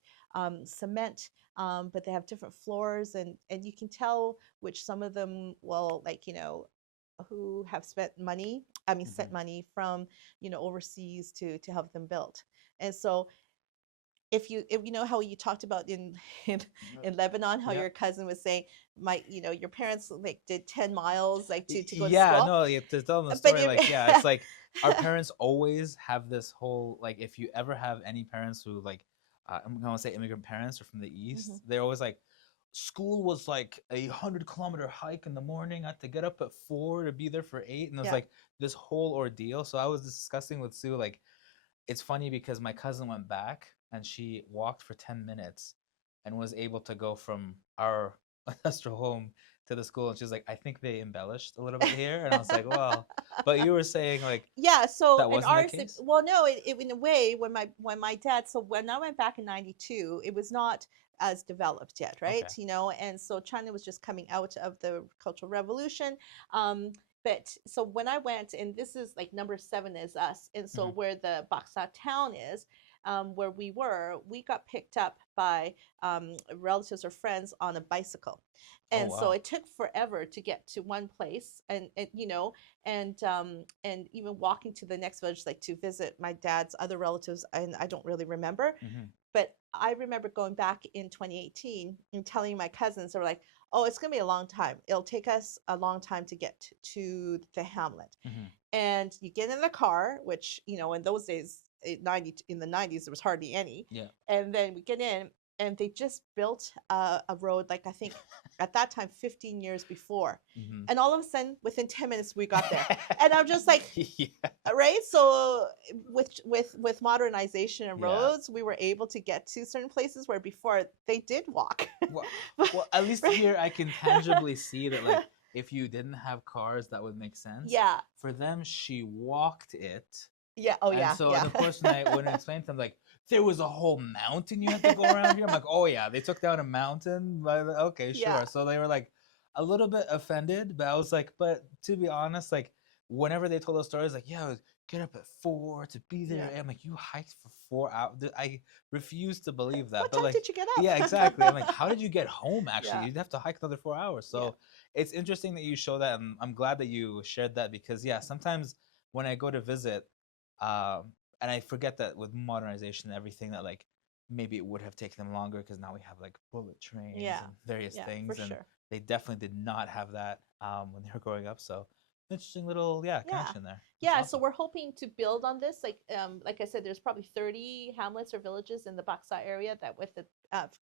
cement, but they have different floors, and you can tell which some of them will, who have spent money. Sent money from overseas to have them built. And so if you know how you talked about in Lebanon, how your cousin was saying, your parents did 10 miles to go to school. No, you have to tell them the story. It's like our parents always have this whole, if you ever have any parents who I'm gonna say immigrant parents or from the East, they're always like, school was like 100-kilometer hike in the morning. I had to get up at 4 to be there for 8, and it was like this whole ordeal. So I was discussing with Sue, it's funny because my cousin went back and she walked for 10 minutes and was able to go from our ancestral home to the school. And she's like, I think they embellished a little bit here. And I was like, well, but you were saying so that wasn't ours, the case? Well, no, it in a way, when my dad, so when I went back in 92, it was not as developed yet, right? And so China was just coming out of the Cultural Revolution. But so when I went, and this is number 7 is us, and so where the Baksa town is, where we got picked up by relatives or friends on a bicycle. Oh, And so wow. it took forever to get to one place, and and even walking to the next village, like to visit my dad's other relatives, and I don't really remember. Hmm. But I remember going back in 2018 and telling my cousins, they were like, "Oh, it's gonna be a long time. It'll take us a long time to get to the hamlet." Hmm. And you get in the car, which in those days, in the 90s, there was hardly any. Yeah. And then we get in, and they just built a road, like I think at that time 15 years before. Hmm. And all of a sudden, within 10 minutes, we got there. And I'm just like, Yeah. right. So with modernization and Yeah. roads, we were able to get to certain places where before they did walk. Well, But- well, at least right? here I can tangibly see that, like, if you didn't have cars, that would make sense. Yeah. For them, she walked it. Yeah. Oh, And yeah. so, Yeah. and of course, when I explained to them, like, there was a whole mountain you had to go around here. I'm like, oh yeah, they took down a mountain. Okay, sure. Yeah. So they were like a little bit offended, but I was like, but to be honest, like, whenever they told those stories, like, yeah, I would get up at 4 to be there. Yeah. And I'm like, you hiked for 4 hours. I refuse to believe that. What But time like, did you get up? yeah, exactly. I'm like, how did you get home? Actually, Yeah. you'd have to hike another 4 hours. So it's interesting that you show that, and I'm glad that you shared that, because yeah, sometimes when I go to visit, and I forget that with modernization and everything, that like maybe it would have taken them longer, because now we have like bullet trains Yeah. and various Yeah, things, for and sure. they definitely did not have that when they were growing up. So interesting little Yeah. connection there. That's Yeah, so awesome. we're hoping to build on this. Like I said, there's probably 30 hamlets or villages in the Baksa area that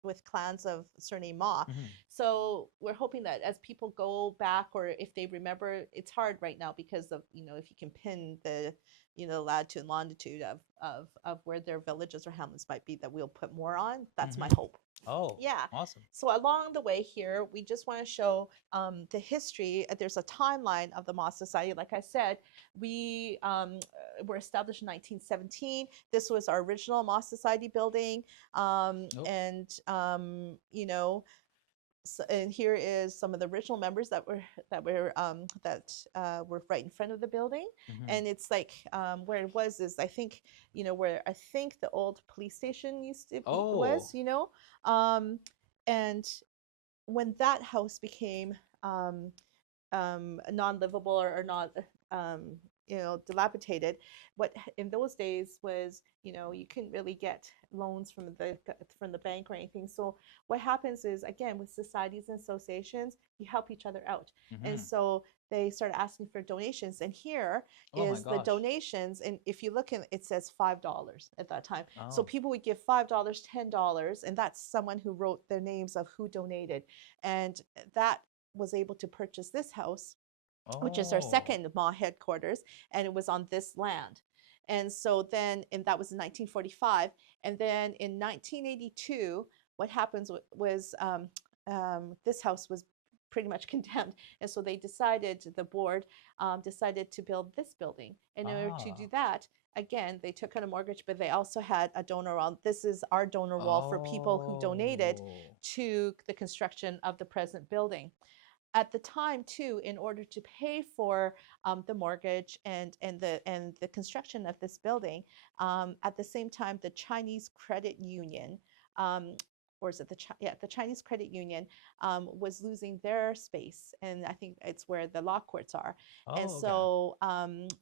with clans of surname Ma. Mhm. So we're hoping that as people go back, or if they remember, it's hard right now because of if you can pin the latitude and longitude of where their villages or hamlets might be, that we'll put more on. That's my Mhm. hope. Oh, Yeah. awesome. So along the way here, we just want to show the history. There's a timeline of the Mah Society. Like I said, we were established in 1917. This was our original Mah Society building, Nope. and so, and here is some of the original members that were right in front of the building. Mhm. And it's like where it was is, I think, where I think the old police station used to be was, and when that house became non-livable, or not dilapidated, what in those days was, you couldn't really get loans from the bank or anything. So what happens is, again, with societies and associations, you help each other out. And Mhm. so they started asking for donations, and here Oh my is the gosh. donations. And if you look in, it says $5 at that time. So Oh. people would give $5, $10, and that's someone who wrote their names of who donated. And that was able to purchase this house, which is our Oh. second Ma headquarters, and it was on this land. And so then, and that was in 1945. And then in 1982, what happens was this house was pretty much condemned. And so the board decided to build this building. In order to do that, again, they took out a mortgage, but they also had a donor wall. This is our donor wall for people who donated Oh. to the construction of the present building. At the time, too, in order to pay for the mortgage and the construction of this building, at the same time, the Chinese Credit Union, or is it the Chinese Credit Union, was losing their space, and I think it's where the law courts are. Oh,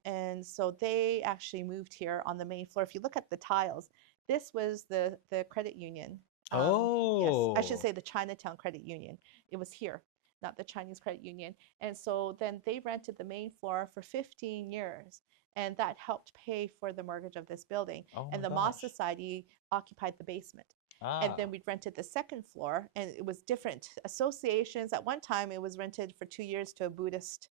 And so they actually moved here on the main floor. If you look at the tiles, this was the credit union. Yes, I should Oh. say the Chinatown Credit Union. It was here, not the Chinese Credit Union. And so then they rented the main floor for 15 years. And that helped pay for the mortgage of this building. Oh And my the Ma gosh. Society occupied the basement. And Ah. then we rented the second floor, and it was different associations. At one time, it was rented for 2 years to a Buddhist,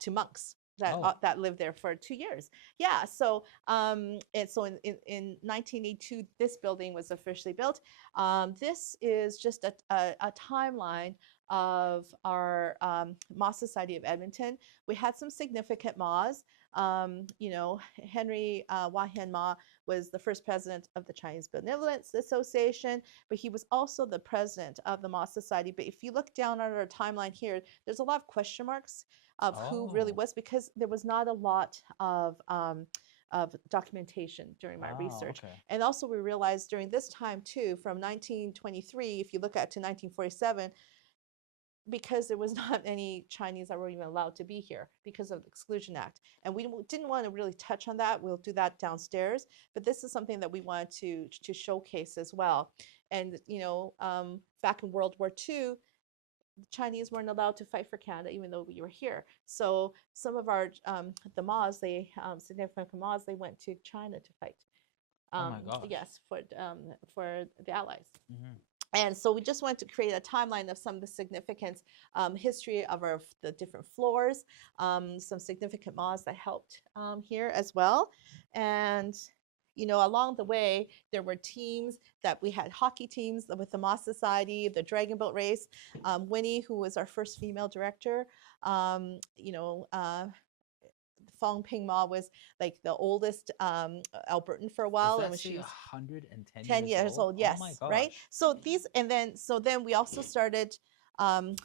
to monks Oh. that lived there for 2 years. Yeah. So and so in 1982, this building was officially built. This is just a timeline of our Ma Society of Edmonton. We had some significant Ma's. Henry Wahian Ma was the first president of the Chinese Benevolence Association, but he was also the president of the Ma Society. But if you look down on our timeline here, there's a lot of question marks of who really Oh. was, because there was not a lot of of documentation during my research. Okay. And also we realized during this time too, from 1923, if you look at to 1947, because there was not any Chinese that were even allowed to be here because of the Exclusion Act. And we didn't want to really touch on that. We'll do that downstairs. But this is something that we wanted to showcase as well. And, back in World War II, the Chinese weren't allowed to fight for Canada, even though we were here. So some of our, the Mahs, significant Mahs, they went to China to fight. Oh my gosh. Yes, for the Allies. Mm-hmm. And so we just wanted to create a timeline of some of the significant history of the different floors, some significant Mahs that helped here as well. And, along the way, there were teams that we had hockey teams with the Mah Society, the Dragon Boat Race. Winnie, who was our first female director, Fong Ping Ma was like the oldest Albertan for a while, and when she was 110 10 years old, yes, oh my gosh. right. So then we also started a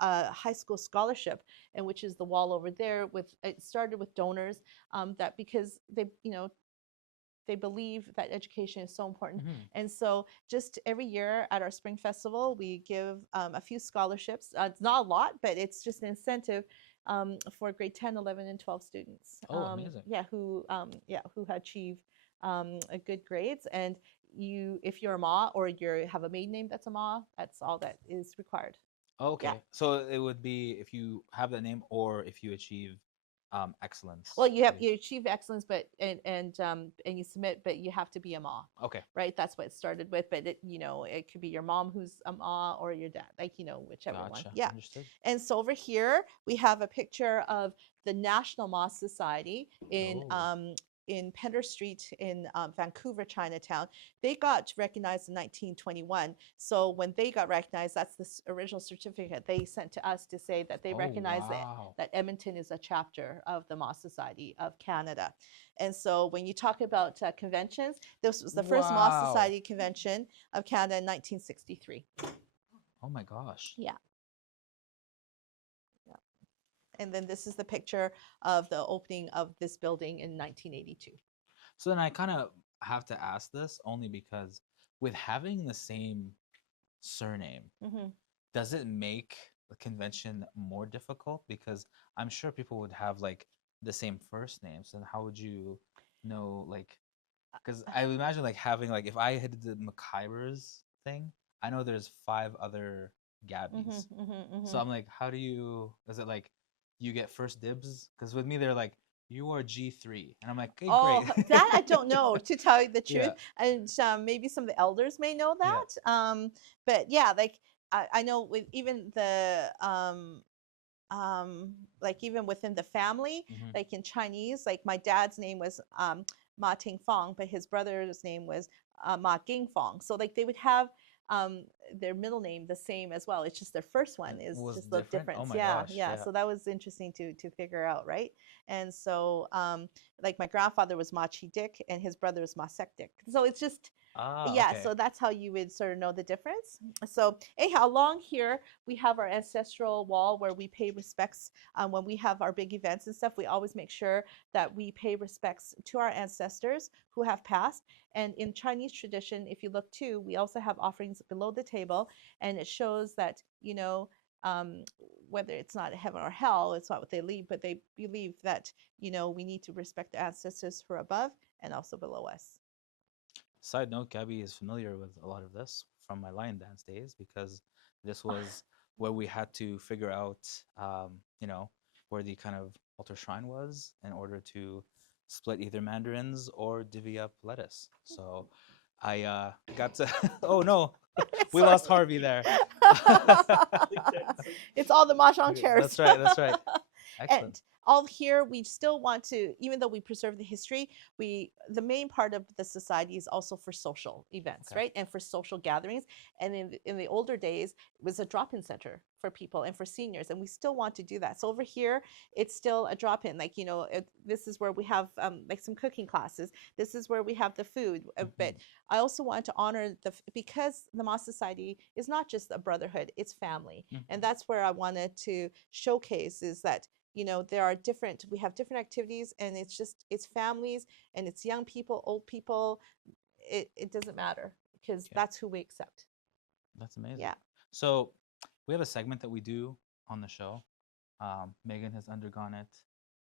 high school scholarship, and which is the wall over there. It started with donors that because they believe that education is so important. Mm-hmm. And so just every year at our spring festival, we give a few scholarships. It's not a lot, but it's just an incentive for grade 10, 11, and 12 students. Amazing. Who achieve good grades. And if you're a Ma or you have a maiden name that's a Ma, that's all that is required. Okay. Yeah. So it would be if you have that name or if you achieve excellence. Well, you achieve excellence, but and you submit, but you have to be a Ma. Okay. Right. That's what it started with, but it could be your mom who's a Ma or your dad, whichever one. Gotcha. Yeah. Understood. And so over here we have a picture of the National Mah Society in Pender Street in Vancouver, Chinatown. They got recognized in 1921. So when they got recognized, that's the original certificate they sent to us to say that they recognize that Edmonton is a chapter of the Mah Society of Canada. And so when you talk about conventions, this was the first Mah Society convention of Canada in 1963. Oh my gosh. Yeah. And then this is the picture of the opening of this building in 1982. So then I kind of have to ask this only because with having the same surname, does it make the convention more difficult? Because I'm sure people would have like the same first names. And how would you know, like, because I would imagine like having like, if I had the McIvers thing, I know there's 5 other Gabbies. So I'm like, is it like, you get first dibs? Because with me, they're like, you are G3. And I'm like, hey, great. That I don't know, to tell you the truth. And maybe some of the elders may know that. Yeah. But yeah, like I know with even the, like even within the family, like in Chinese, like my dad's name was Ma Ting Fong, but his brother's name was Ma Ging Fong. So like they would have their middle name the same as well. It's just their first one is just the difference. Oh my gosh, yeah. So that was interesting to figure out, right? And so like my grandfather was Ma Chi Dick and his brother was Ma Sek Dick. So it's just okay. So that's how you would sort of know the difference. So anyhow, along here we have our ancestral wall where we pay respects when we have our big events and stuff. We always make sure that we pay respects to our ancestors who have passed. And in Chinese tradition, if you look too, we also have offerings below the table, and it shows that whether it's not heaven or hell, it's not what they believe, but they believe that we need to respect the ancestors who are above and also below us. Side note, Gabby is familiar with a lot of this from my lion dance days, because this was where we had to figure out, where the kind of altar shrine was in order to split either mandarins or divvy up lettuce. So I got to, oh no, we lost Harvey there. It's all the mahjong chairs. That's right. Excellent. And all here, we still want to, even though we preserve the history, the main part of the society is also for social events, right? And for social gatherings. And in the older days, it was a drop-in center for people and for seniors, and we still want to do that. So over here, it's still a drop-in. Like, this is where we have like some cooking classes. This is where we have the food. But I also want to honor because the Mah Society is not just a brotherhood, it's family. And that's where I wanted to showcase is that there are we have different activities, and it's families, and it's young people, old people. It doesn't matter, because Okay. that's who we accept. That's amazing. Yeah. So we have a segment that we do on the show. Megan has undergone it.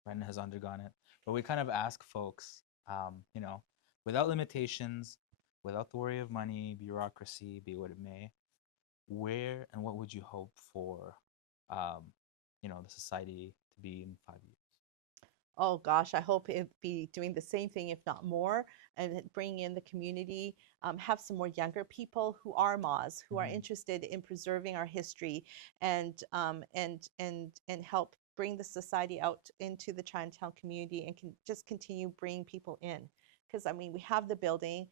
Brendan has undergone it. But we kind of ask folks, without limitations, without the worry of money, bureaucracy, be what it may, where and what would you hope for, the society to be in 5 years? Oh gosh, I hope it'd be doing the same thing, if not more, and bring in the community, have some more younger people who are Mahs, who are Mhm. interested in preserving our history, and help bring the society out into the Chinatown community, and can just continue bringing people in. Because we have the building,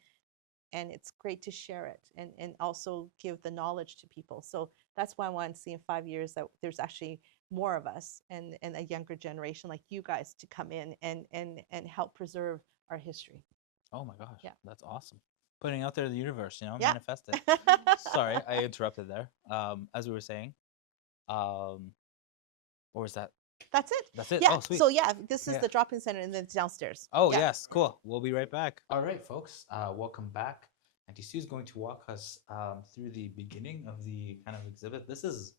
and it's great to share it, and also give the knowledge to people. So that's why I want to see in 5 years that there's actually more of us, and a younger generation like you guys to come in and help preserve our history. Oh my gosh, Yeah. that's awesome. Putting out there to the universe, Yeah. manifest it. Sorry, I interrupted there. As we were saying, or was that? That's it. That's it. Yeah. Oh, sweet. So yeah, this is Yeah. the drop-in center, and then it's downstairs. Oh, Yeah. yes. Cool. We'll be right back. All right, folks. Welcome back. Aunty Sue is going to walk us through the beginning of the kind of exhibit. This is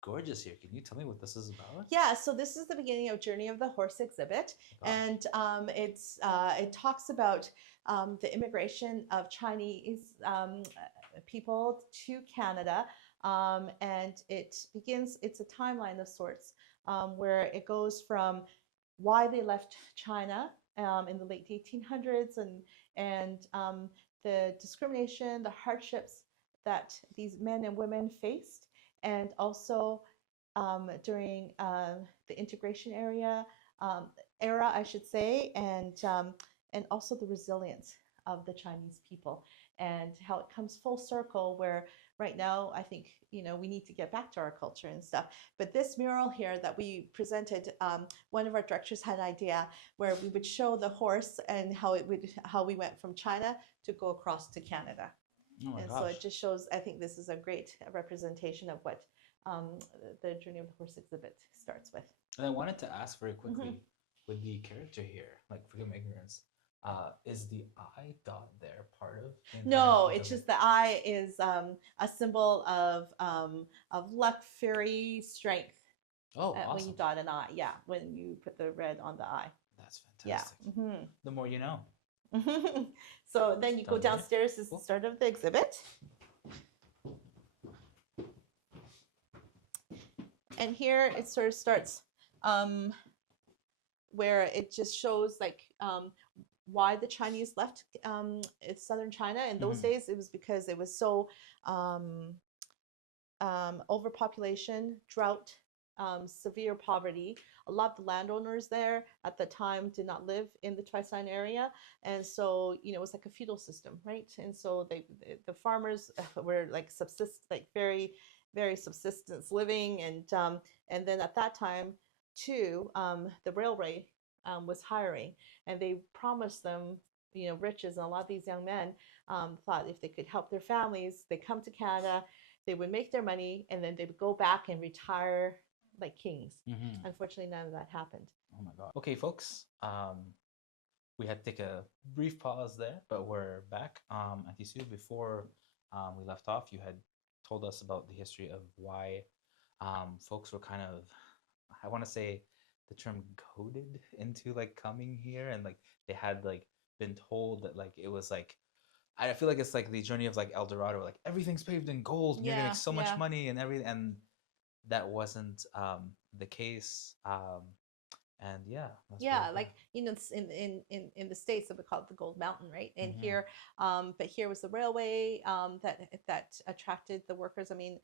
gorgeous here. Can you tell me what this is about? Yeah, so this is the beginning of Journey of the Horse exhibit, and it talks about the immigration of Chinese people to Canada, and it's a timeline of sorts, where it goes from why they left China in the late 1800s, and the discrimination, the hardships that these men and women faced, and also during the integration era, I should say, and also the resilience of the Chinese people, and how it comes full circle, where right now I think we need to get back to our culture and stuff. But this mural here that we presented, one of our directors had an idea where we would show the horse, and how we went from China to go across to Canada. Oh my And gosh. so it just shows, I think this is a great representation of what the Journey of the Horse exhibit starts with. And I wanted to ask very quickly, Mhm. with the character here, like forgive my ignorance, is the eye dot there part of the entire No, it's exhibit? just the eye is a symbol of luck, fairy, strength. Oh, When you awesome. dot an eye, yeah, when you put the red on the eye. That's Yeah. fantastic. Mhm. The more you know. So then you go Done, right? downstairs. Is the Cool. start of the exhibit. And here it sort of starts, where it just shows why the Chinese left southern China. In those Mhm. days, it was because it was so overpopulation, drought, severe poverty. A lot of the landowners there at the time did not live in the Trisign area, and so it was like a feudal system, right? And so the farmers were like very very subsistence living, and then at that time too, the railway was hiring, and they promised them riches, and a lot of these young men thought if they could help their families, they come to Canada, they would make their money, and then they would go back and retire like kings. Mhm. Unfortunately, none of that happened. Oh my god. Okay, folks. We had to take a brief pause there, but we're back. Aunty Sue, before we left off, you had told us about the history of why folks were kind of, I want to say the term goaded into like coming here, and like they had like been told that like it was like, I feel like it's like the journey of like El Dorado, like everything's paved in gold and you're gonna Yeah, make so much yeah. money and everything, and that wasn't the case. And yeah, that's Yeah, pretty like cool. it's in the States that we call it the Gold Mountain, right? And Mhm. here, but here was the railway that attracted the workers. And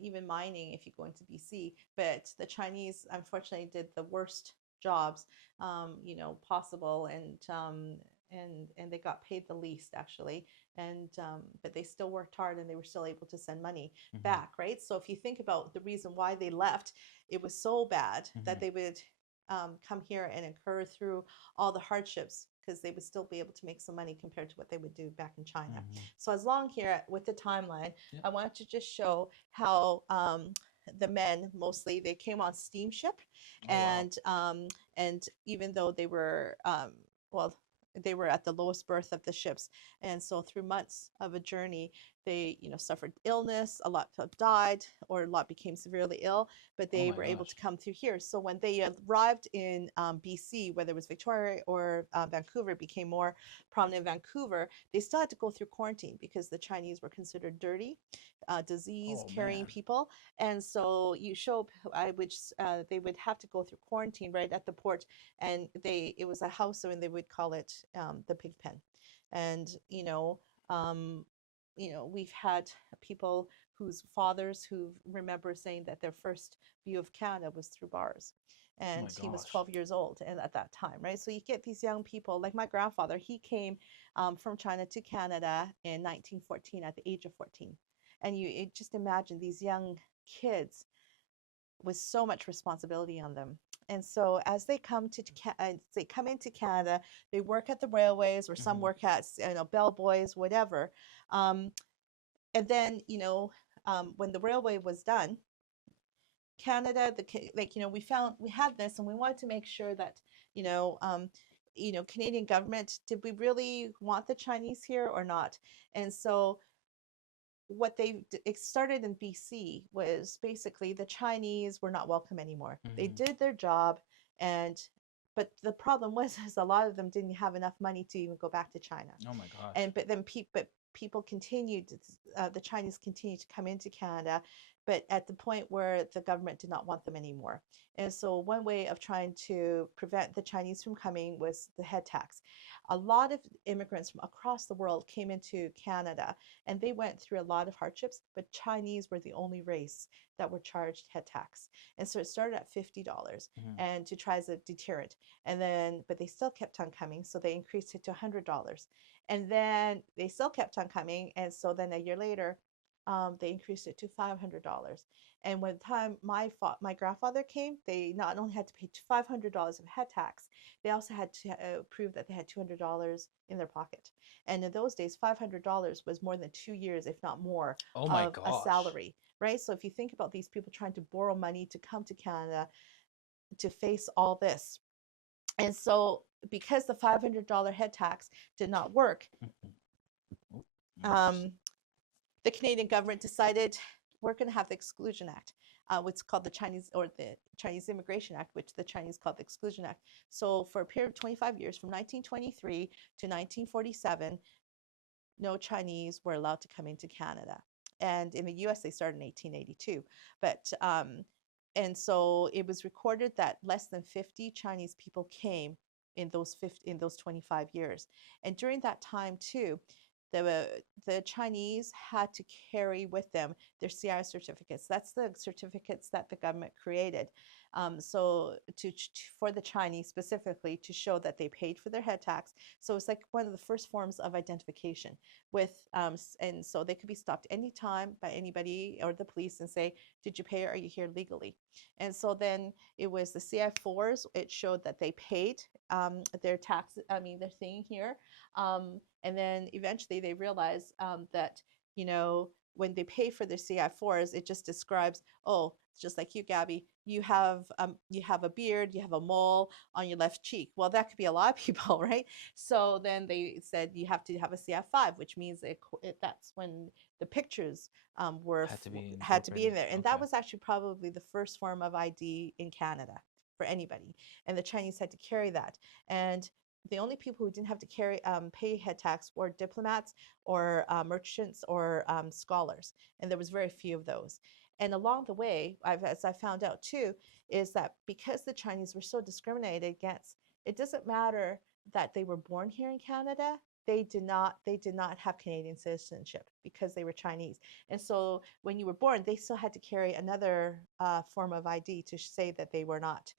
even mining if you go into BC. But the Chinese unfortunately did the worst jobs, possible, and they got paid the least actually. And but they still worked hard, and they were still able to send money Mhm. back, right? So if you think about the reason why they left, it was so bad that Mhm. they would come here and incur through all the hardships, because they would still be able to make some money compared to what they would do back in China. Mhm. So as long here with the timeline, Yeah. I wanted to just show how the men mostly, they came on steamship, Oh, wow. and even though they were well, they were at the lowest berth of the ships, and so through months of a journey, they suffered illness. A lot died, or a lot became severely ill, but Oh they my were able to gosh. come through here. So when they arrived in BC, whether it was Victoria or Vancouver, it became more prominent in Vancouver. They still had to go through quarantine because the Chinese were considered dirty, disease Oh carrying man. people, and so they would have to go through quarantine right at the port, and it was a house, and they would call it the pig pen, and um, we've had people whose fathers who remember saying that their first view of Canada was through bars. Oh And my he was gosh. 12 years old and at that time, right? So you get these young people, like my grandfather, he came from China to Canada in 1914 at the age of 14. And just imagine these young kids with so much responsibility on them. And so as they come into Canada, they work at the railways, or some Hmm. work at bellboys, whatever. Um, and then when the railway was done, Canada, we had this, and we wanted to make sure that you know um, Canadian government, did we really want the Chinese here or not? And so it started in BC was basically the Chinese were not welcome anymore. They Hmm. did their job, and but the problem was is a lot of them didn't have enough money to even go back to China. Oh my gosh. And but people continued, the Chinese continued to come into Canada, but at the point where the government did not want them anymore. And so one way of trying to prevent the Chinese from coming was the head tax. A lot of immigrants from across the world came into Canada, and they went through a lot of hardships, but Chinese were the only race that were charged head tax. And so it started at $50, Hmm. and to try as a deterrent. And then, but they still kept on coming, so they increased it to $100. And then they still kept on coming, and so then a year later, they increased it to $500. And when the time my grandfather came, they not only had to pay $500 of head tax, they also had to prove that they had $200 in their pocket. And in those days, $500 was more than 2 years, if not more, Oh my of a gosh. salary, right? So if you think about these people trying to borrow money to come to Canada to face all this, and so because the $500 head tax did not work, Mhm. Oh, oops. um, the Canadian government decided we're going to have the Exclusion Act, what's called the Chinese Immigration Act, which the Chinese called the Exclusion Act. So for a period of 25 years, from 1923 to 1947, no Chinese were allowed to come into Canada. And in the US, they started in 1882. But and so it was recorded that less than 50 Chinese people came in those 25 years. And during that time too, the Chinese had to carry with them their CI certificates. That's the certificates that the government created. So for the Chinese specifically, to show that they paid for their head tax. So it's like one of the first forms of identification and so they could be stopped anytime by anybody or the police and say, did you pay, or are you here legally? And so then it was the CI4s. It showed that they paid their tax, their thing here. And then eventually they realized that, when they pay for their CI4s, it just describes, oh, just like you, Gabby, you have a beard, you have a mole on your left cheek. Well, that could be a lot of people, right? So then they said you have to have a CI5, which means that's when the pictures Had to be had to be in incorporated. there, and that Okay. was actually probably the first form of ID in Canada for anybody, and the Chinese had to carry that. And the only people who didn't have to pay head tax were diplomats or merchants or scholars, and there was very few of those. And along the way, as I found out too, is that because the Chinese were so discriminated against, it doesn't matter that they were born here in Canada. They did not have Canadian citizenship because they were Chinese. And so when you were born, they still had to carry another form of ID to say that they were not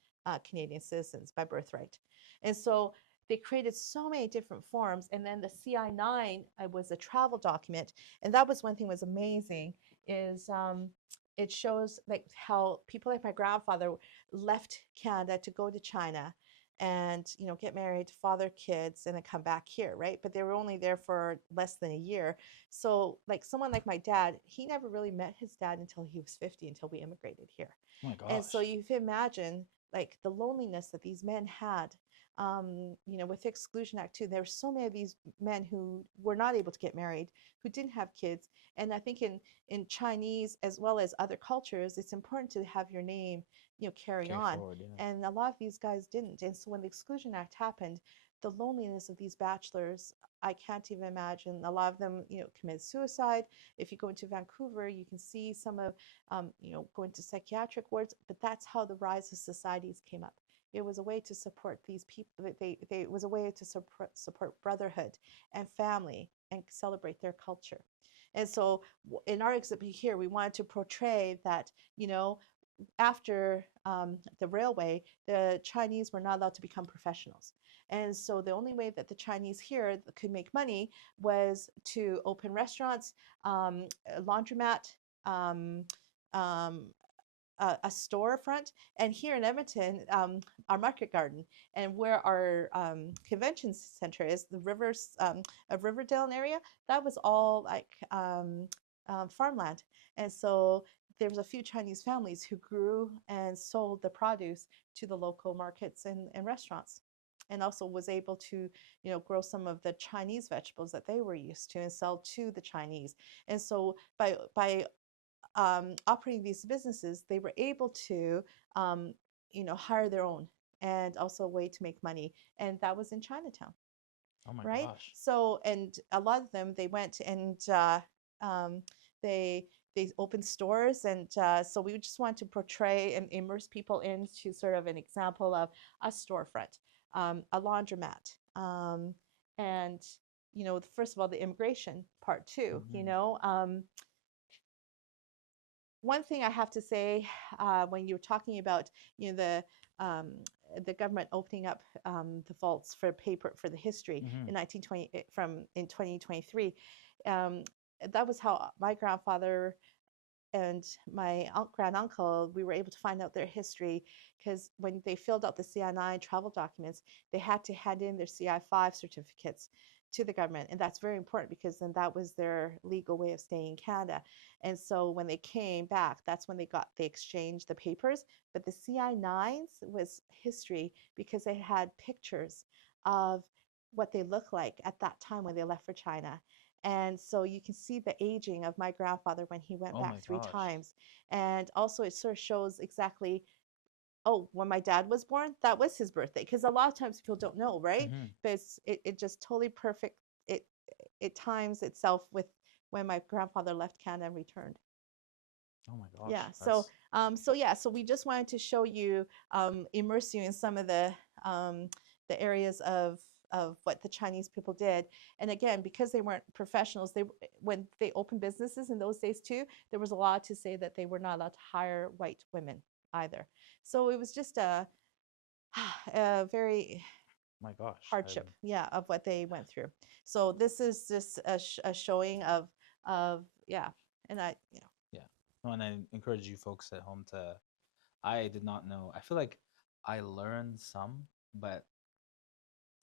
Canadian citizens by birthright. And so they created so many different forms. And then the CI9 was a travel document. And that was one thing was amazing is it shows like how people like my grandfather left Canada to go to China. and get married, father kids, and then come back here, right? But they were only there for less than a year. So like someone like my dad, he never really met his dad until he was 50, until we immigrated here. Oh my And so gosh. you can imagine like the loneliness that these men had, with the Exclusion Act too. There were so many of these men who were not able to get married, who didn't have kids. And I think in Chinese as well as other cultures, it's important to have your name, carry Carry on. forward, yeah. And a lot of these guys didn't. And so when the Exclusion Act happened, the loneliness of these bachelors, I can't even imagine. A lot of them, committed suicide. If you go into Vancouver, you can see some of, going to psychiatric wards. But that's how the rise of societies came up. It was a way to support these people. It was a way to support brotherhood and family and celebrate their culture. And so in our exhibit here, we wanted to portray that, after the railway, the Chinese were not allowed to become professionals. And so the only way that the Chinese here could make money was to open restaurants, a laundromat, um, um, a storefront, and here in Edmonton, our market garden, and where our convention center is, the rivers of Riverdale area, that was all like farmland. And so there's a few Chinese families who grew and sold the produce to the local markets and restaurants, and also was able to grow some of the Chinese vegetables that they were used to and sell to the Chinese. And so by operating these businesses, they were able to, hire their own, and also a way to make money. And that was in Chinatown, Oh my right? gosh. So, and a lot of them, they went and um, they opened stores, and so we just want to portray and immerse people into sort of an example of a storefront, a laundromat, and first of all, the immigration part too. One thing I have to say, when you're talking about um, the government opening up the vaults for paper for the history Mm-hmm. in 1920 in 2023, um, that was how my grandfather and my grand uncle, we were able to find out their history, because when they filled out the CI9 travel documents, they had to hand in their CI5 certificates to the government. And that's very important, because then that was their legal way of staying in Canada. And so when they came back, that's when they exchanged the papers. But the CI9s was history, because they had pictures of what they looked like at that time when they left for China. And so you can see the aging of my grandfather when he went Oh back my three gosh. times. And also it sort of shows exactly, oh, when my dad was born, that was his birthday. Because a lot of times people don't know, right? Mm-hmm. But it just totally perfect. It times itself with when my grandfather left Canada and returned. Oh my gosh. Yeah. So so we just wanted to show you, immerse you in some of the areas of what the Chinese people did. And again, because they weren't professionals, when they opened businesses in those days too, there was a law to say that they were not allowed to hire white women either. So it was just a very my gosh. hardship, yeah, of what they went through. So this is just a showing of yeah, and Yeah. No, and I encourage you folks at home to. I did not know. I feel like I learned some, but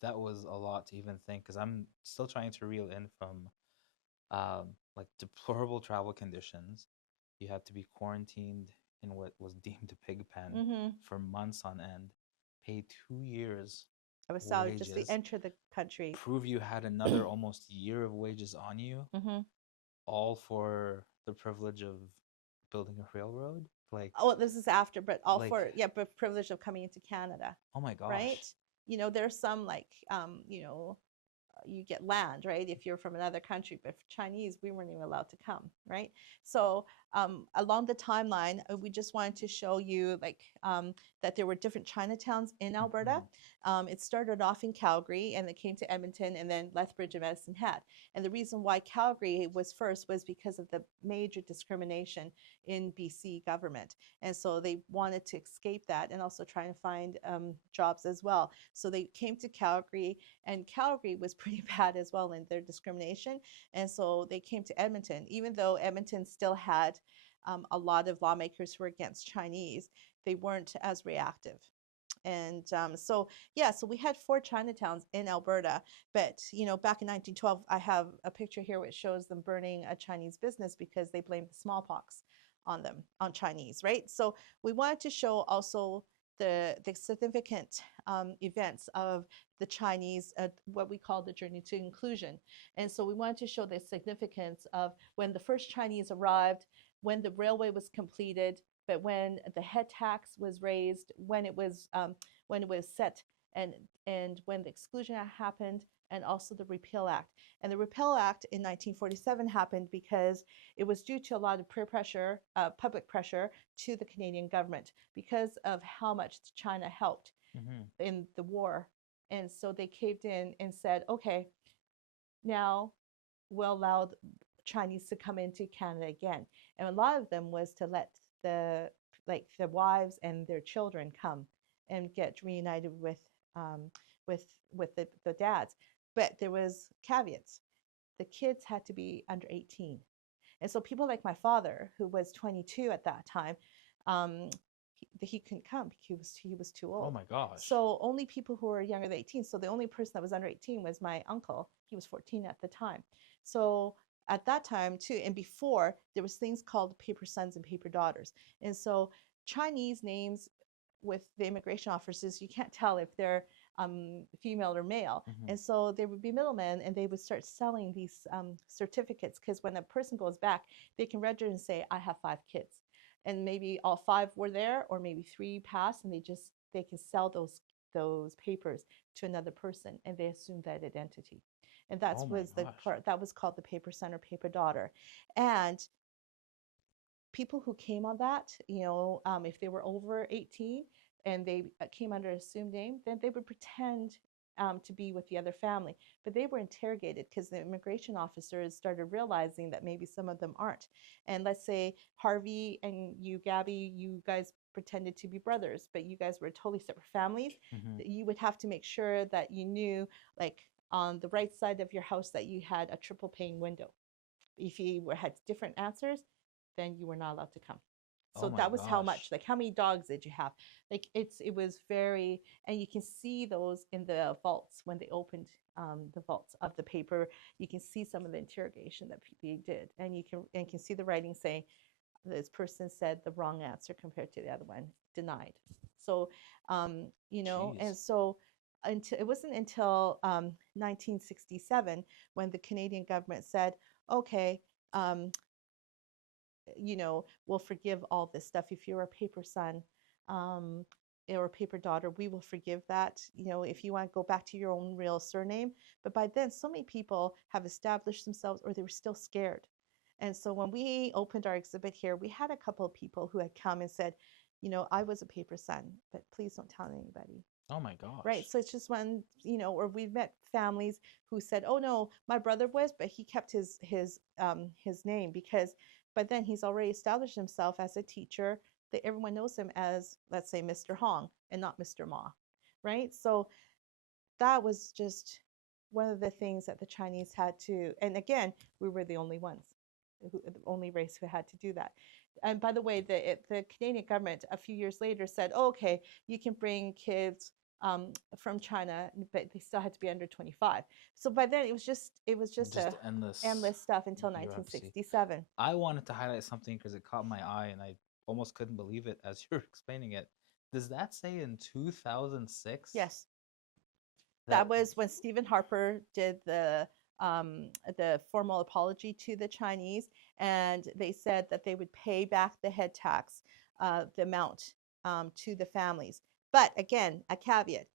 that was a lot to even think, because I'm still trying to reel in from like deplorable travel conditions. You had to be quarantined in what was deemed a pig pen mm-hmm. for months on end, pay 2 years I was salary just to wages, enter the country. prove you had another almost year of wages on you, Mm-hmm. all for the privilege of building a railroad. Like, Oh, this is after, but all like, for but privilege of coming into Canada, oh my right? gosh. There's some like you get land, right? If you're from another country, but for Chinese, we weren't even allowed to come, right? So along the timeline, we just wanted to show you like that there were different Chinatowns in Alberta. It started off in Calgary, and it came to Edmonton, and then Lethbridge and Medicine Hat. And the reason why Calgary was first was because of the major discrimination in BC government. And so they wanted to escape that and also try and find jobs as well. So they came to Calgary, and Calgary was pretty bad as well in their discrimination. And so they came to Edmonton, even though Edmonton still had a lot of lawmakers who were against Chinese, they weren't as reactive. And so we had 4 Chinatowns in Alberta, but back in 1912, I have a picture here which shows them burning a Chinese business because they blamed the smallpox on them, on Chinese, right? So we wanted to show also the significant events of the Chinese, what we call the journey to inclusion. And so we wanted to show the significance of when the first Chinese arrived, when the railway was completed, but when the head tax was raised, when it was set, and when the Exclusion Act happened, and also the Repeal Act. And the Repeal Act in 1947 happened because it was due to a lot of peer pressure, public pressure to the Canadian government because of how much China helped in the war. And so they caved in and said, okay, now we'll allow Chinese to come into Canada again. And a lot of them was to let the wives and their children come and get reunited with the dads. But there was caveats. The kids had to be under 18. And so people like my father, who was 22 at that time, he couldn't come because he was too old. Oh my gosh. So only people who were younger than 18. So the only person that was under 18 was my uncle. He was 14 at the time. So at that time too, and before, there was things called paper sons and paper daughters. And so Chinese names with the immigration officers, you can't tell if they're female or male. And so there would be middlemen, and they would start selling these certificates, because when a person goes back, they can register and say, I have 5 kids. And maybe all 5 were there, or maybe 3 passed, and they can sell those papers to another person, and they assume that identity. And that was the part that was called the paper son or paper daughter. And people who came on that, if they were over 18 and they came under an assumed name, then they would pretend to be with the other family. But they were interrogated because the immigration officers started realizing that maybe some of them aren't. And let's say Harvey and you, Gabby, you guys pretended to be brothers, but you guys were totally separate families. You would have to make sure that you knew, like, on the right side of your house, that you had a triple pane window. If you had different answers, then you were not allowed to come. So that was how much, like, how many dogs did you have? Like, it was very, and you can see those in the vaults when they opened the vaults of the paper. You can see some of the interrogation that they did, and you can see the writing saying this person said the wrong answer compared to the other one, denied. So and so it wasn't until 1967 when the Canadian government said, okay, we'll forgive all this stuff. If you're a paper son or a paper daughter, we will forgive that. If you want to go back to your own real surname. But by then, so many people have established themselves, or they were still scared. And so when we opened our exhibit here, we had a couple of people who had come and said, I was a paper son, but please don't tell anybody. Oh my gosh. Right. So it's just when, or we've met families who said, oh no, my brother was, but he kept his name, because by then he's already established himself as a teacher, that everyone knows him as, let's say, Mr. Hong and not Mr. Ma. Right. So that was just one of the things that the Chinese had to, and again, we were the only ones, the only race who had to do that. And by the way, the Canadian government a few years later said, oh, okay, you can bring kids from China, but they still had to be under 25. So by then it was just endless stuff until 1967. I wanted to highlight something because it caught my eye, and I almost couldn't believe it as you're explaining it. Does that say in 2006? Yes. That was when Stephen Harper did the formal apology to the Chinese, and they said that they would pay back the head tax, the amount to the families. But again, a caveat: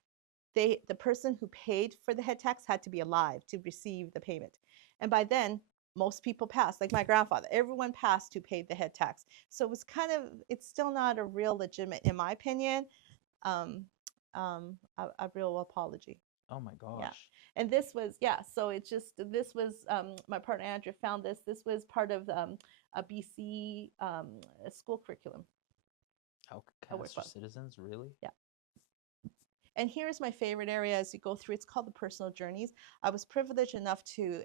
the person who paid for the head tax had to be alive to receive the payment. And by then, most people passed, like my grandfather. Everyone passed who paid the head tax. So it was it's still not a real legitimate, in my opinion, a real apology. Oh my gosh. Yeah. And this was, so this was, my partner Andrew found this. This was part of a BC school curriculum. How cast for citizens, really? Yeah. And here's my favorite area as you go through. It's called the personal journeys. I was privileged enough to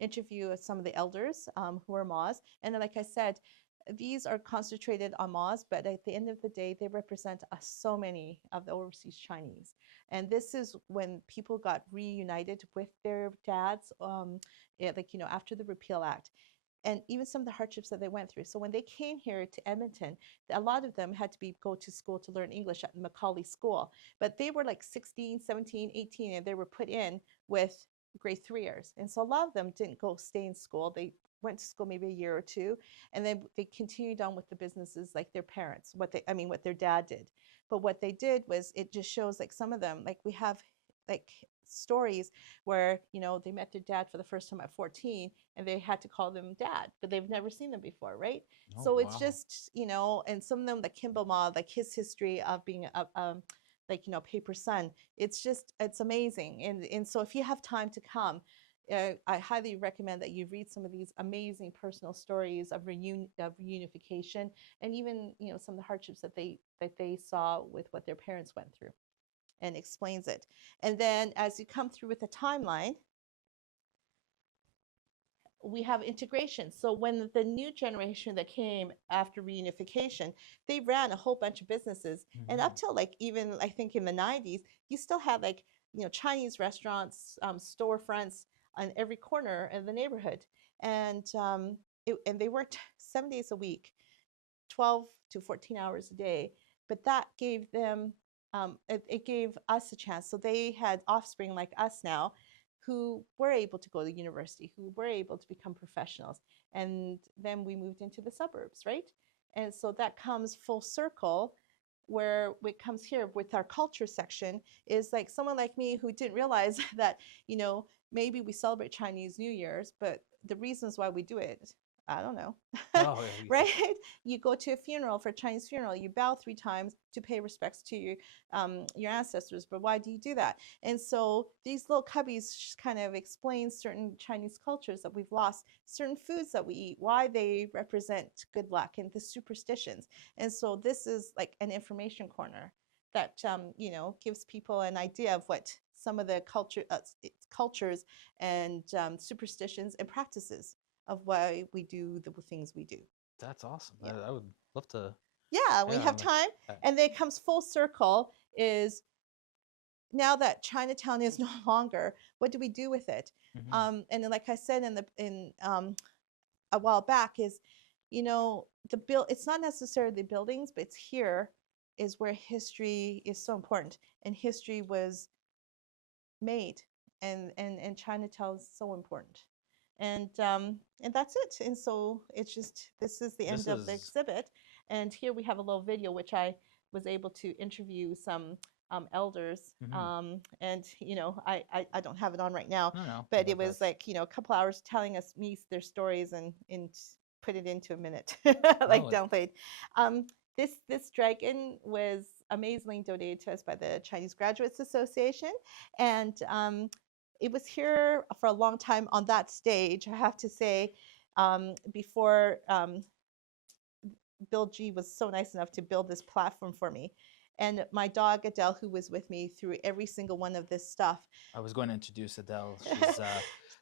interview some of the elders who are Mahs. And like I said, these are concentrated on Mahs, but at the end of the day, they represent so many of the overseas Chinese. And this is when people got reunited with their dads, after the Repeal Act, and even some of the hardships that they went through. So when they came here to Edmonton, a lot of them had to go to school to learn English at Macaulay School. But they were like 16, 17, 18, and they were put in with grade 3ers. And so a lot of them didn't go stay in school. They went to school maybe a year or two, and then they continued on with the businesses like their parents, what their dad did. But what they did was, it just shows like some of them, like we have like stories where they met their dad for the first time at 14 and they had to call them dad, but they've never seen them before, right? Oh, So it's wow. just and some of them, like Kimball Ma, like his history of being a paper son, it's amazing. And so if you have time to come, I highly recommend that you read some of these amazing personal stories of reunification, and even some of the hardships that they saw with what their parents went through, and explains it. And then as you come through with the timeline, we have integration. So when the new generation that came after reunification, they ran a whole bunch of businesses. And up till like even I think in the 90s, you still had like Chinese restaurants, storefronts on every corner of the neighborhood, and and they worked 7 days a week, 12 to 14 hours a day. But that gave them it gave us a chance. So they had offspring like us now, who were able to go to university, who were able to become professionals. And then we moved into the suburbs, right? And so that comes full circle, where it comes here with our culture section, is like someone like me who didn't realize that, maybe we celebrate Chinese New Year's, but the reasons why we do it, I don't know. Oh, yeah, Right? You go to a funeral, for a Chinese funeral, you bow 3 times to pay respects to your ancestors. But why do you do that? And so these little cubbies kind of explain certain Chinese cultures that we've lost, certain foods that we eat, why they represent good luck, and the superstitions. And so this is like an information corner that gives people an idea of what some of the cultures and superstitions and practices of why we do the things we do. That's awesome. Yeah. I would love to. Yeah, we Yeah, have like, time. And then it comes full circle, is now that Chinatown is no longer, what do we do with it? And then, like I said in a while back, is it's not necessarily the buildings, but it's here is where history is so important, and history was made, and Chinatown is so important. And that's it. And so it's just, this is the end of the exhibit. And here we have a little video, which I was able to interview some elders. And I don't have it on right now, but it was like a couple hours telling us their stories, and put it into a minute, like downplayed. This dragon was amazingly donated to us by the Chinese Graduates Association, and it was here for a long time on that stage, I have to say, before Bill G was so nice enough to build this platform for me. And my dog, Adele, who was with me through every single one of this stuff. I was going to introduce Adele. She's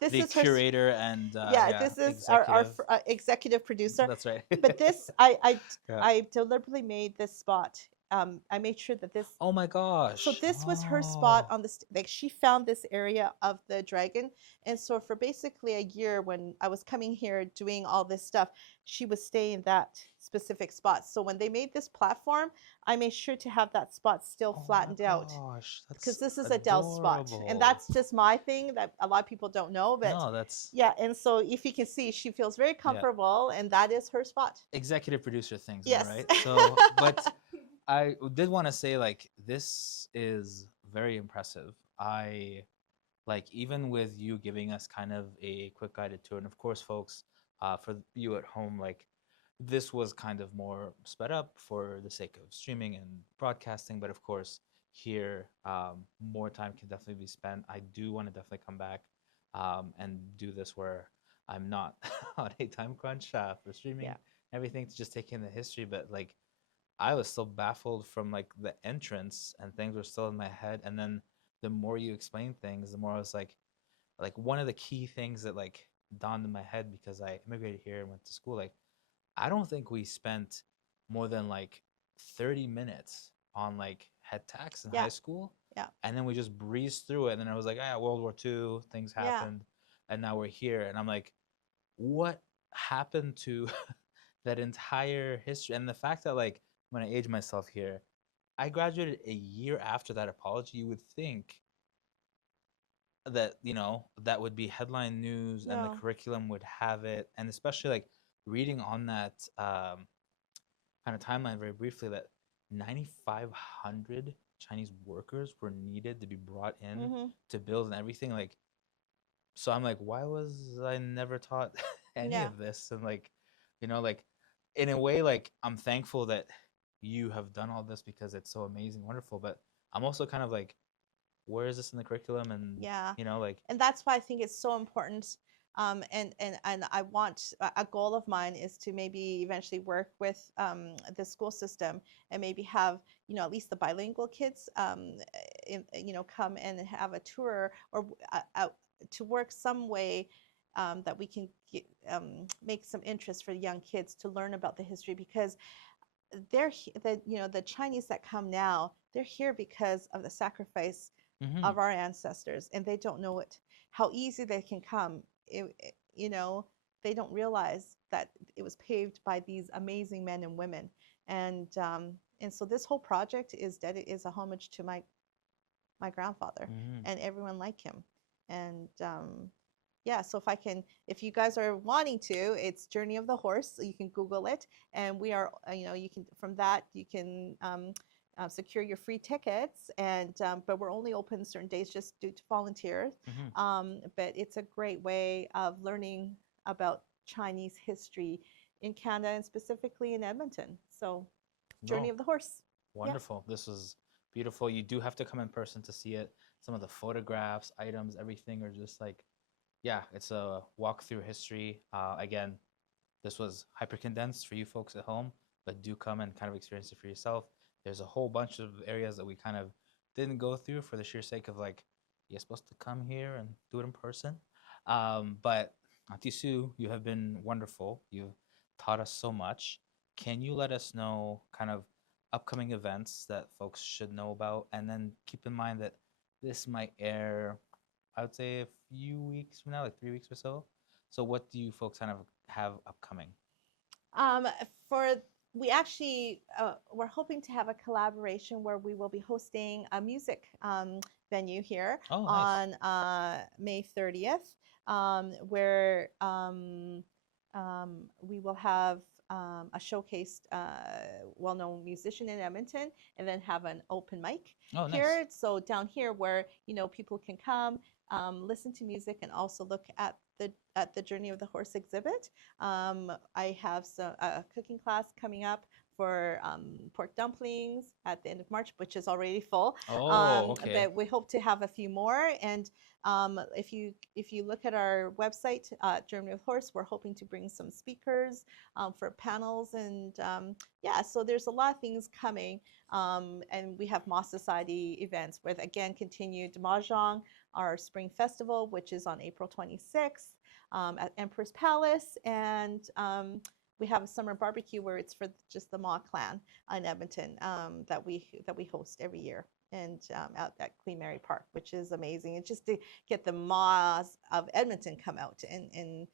this the is curator and this is our executive producer. That's right. But this, I deliberately made this spot. I made sure that this. Oh my gosh! So this was her spot on the like she found this area of the dragon, and so for basically a year, when I was coming here doing all this stuff, she was staying in that specific spot. So when they made this platform, I made sure to have that spot still flattened out, because this is Adele's spot, and that's just my thing that a lot of people don't know. But no, that's and so if you can see, she feels very comfortable, and that is her spot. Executive producer things, yes, right? So, but I did want to say, like, this is very impressive. I like, even with you giving us kind of a quick guided tour, and of course, folks, for you at home, like, this was kind of more sped up for the sake of streaming and broadcasting. But of course, here, more time can definitely be spent. I do want to definitely come back and do this where I'm not on a time crunch for streaming everything, to just take in the history. But like, I was still baffled from like the entrance, and things were still in my head. And then the more you explain things, the more I was like one of the key things that like dawned in my head, because I immigrated here and went to school. Like, I don't think we spent more than like 30 minutes on like head tax in Yeah. high school. Yeah. And then we just breezed through it. And then I was like, ah, World War II, things Yeah. happened. And now we're here. And I'm like, what happened to that entire history? And the fact that, like, when I age myself here, I graduated a year after that apology, you would think that, that would be headline news and the No. curriculum would have it. And especially like reading on that kind of timeline very briefly, that 9,500 Chinese workers were needed to be brought in Mm-hmm. to build and everything. Like, so I'm like, why was I never taught any Yeah. of this? And like, like in a way, like I'm thankful that you have done all this because it's so amazing, wonderful. But I'm also kind of like, where is this in the curriculum? And Yeah. like, And that's why I think it's so important. And I want a goal of mine is to maybe eventually work with the school system and maybe have at least the bilingual kids come and have a tour, or to work some way that we can make some interest for young kids to learn about the history, because the Chinese that come now, they're here because of the sacrifice mm-hmm. of our ancestors, and they don't know it, how easy they can come. They don't realize that it was paved by these amazing men and women. And so this whole project is a homage to my grandfather Mm-hmm. and everyone like him. And yeah, so if you guys are wanting to, it's Journey of the Horse. You can Google it, and we are, you can, from that you can secure your free tickets. And but we're only open certain days just due to volunteers. Mm-hmm. But it's a great way of learning about Chinese history in Canada, and specifically in Edmonton. So, Journey No. of the Horse. Wonderful. Yeah. This was beautiful. You do have to come in person to see it. Some of the photographs, items, everything are just like, yeah, it's a walk through history. Again, this was hyper condensed for you folks at home, but do come and kind of experience it for yourself. There's a whole bunch of areas that we kind of didn't go through for the sheer sake of like, you're supposed to come here and do it in person. But Aunty Sue, you have been wonderful. You've taught us so much. Can you let us know kind of upcoming events that folks should know about? And then keep in mind that this might air, I would say, a few weeks from now, like 3 weeks or so. So what do you folks kind of have upcoming? Um, for we actually we're hoping to have a collaboration where we will be hosting a music venue here on May 30th, where we will have a showcased well-known musician in Edmonton, and then have an open mic here. Nice. So down here, where people can come, listen to music, and also look at the Journey of the Horse exhibit. I have a cooking class coming up for pork dumplings at the end of March, which is already full. Okay. But we hope to have a few more. And if you look at our website, Journey of Horse, we're hoping to bring some speakers for panels, and yeah, so there's a lot of things coming. And we have Mah Society events with, again, continued Mahjong, our spring festival, which is on April 26th at Empress Palace. And we have a summer barbecue where it's for just the Mah clan in Edmonton that we host every year, and out at Queen Mary Park, which is amazing. It's just to get the Mahs of Edmonton come out and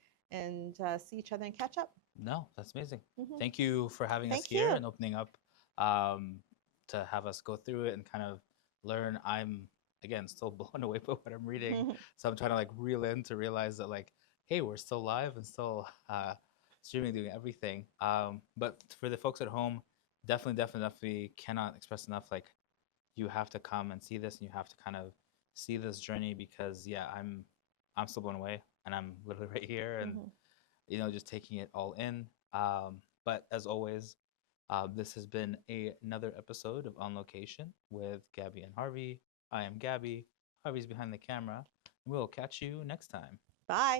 see each other and catch up. No, that's amazing. Mm-hmm. Thank you for having us here and opening up to have us go through it and kind of learn. I'm, again, still blown away by what I'm reading. So I'm trying to like reel in to realize that, like, hey, we're still live and still streaming, doing everything. But for the folks at home, definitely cannot express enough, like, you have to come and see this, and you have to kind of see this journey, because yeah, I'm still blown away, and I'm literally right here, and just taking it all in. But as always, this has been another episode of On Location with Gabby and Harvey. I am Gabby. Harvey's behind the camera. We'll catch you next time. Bye.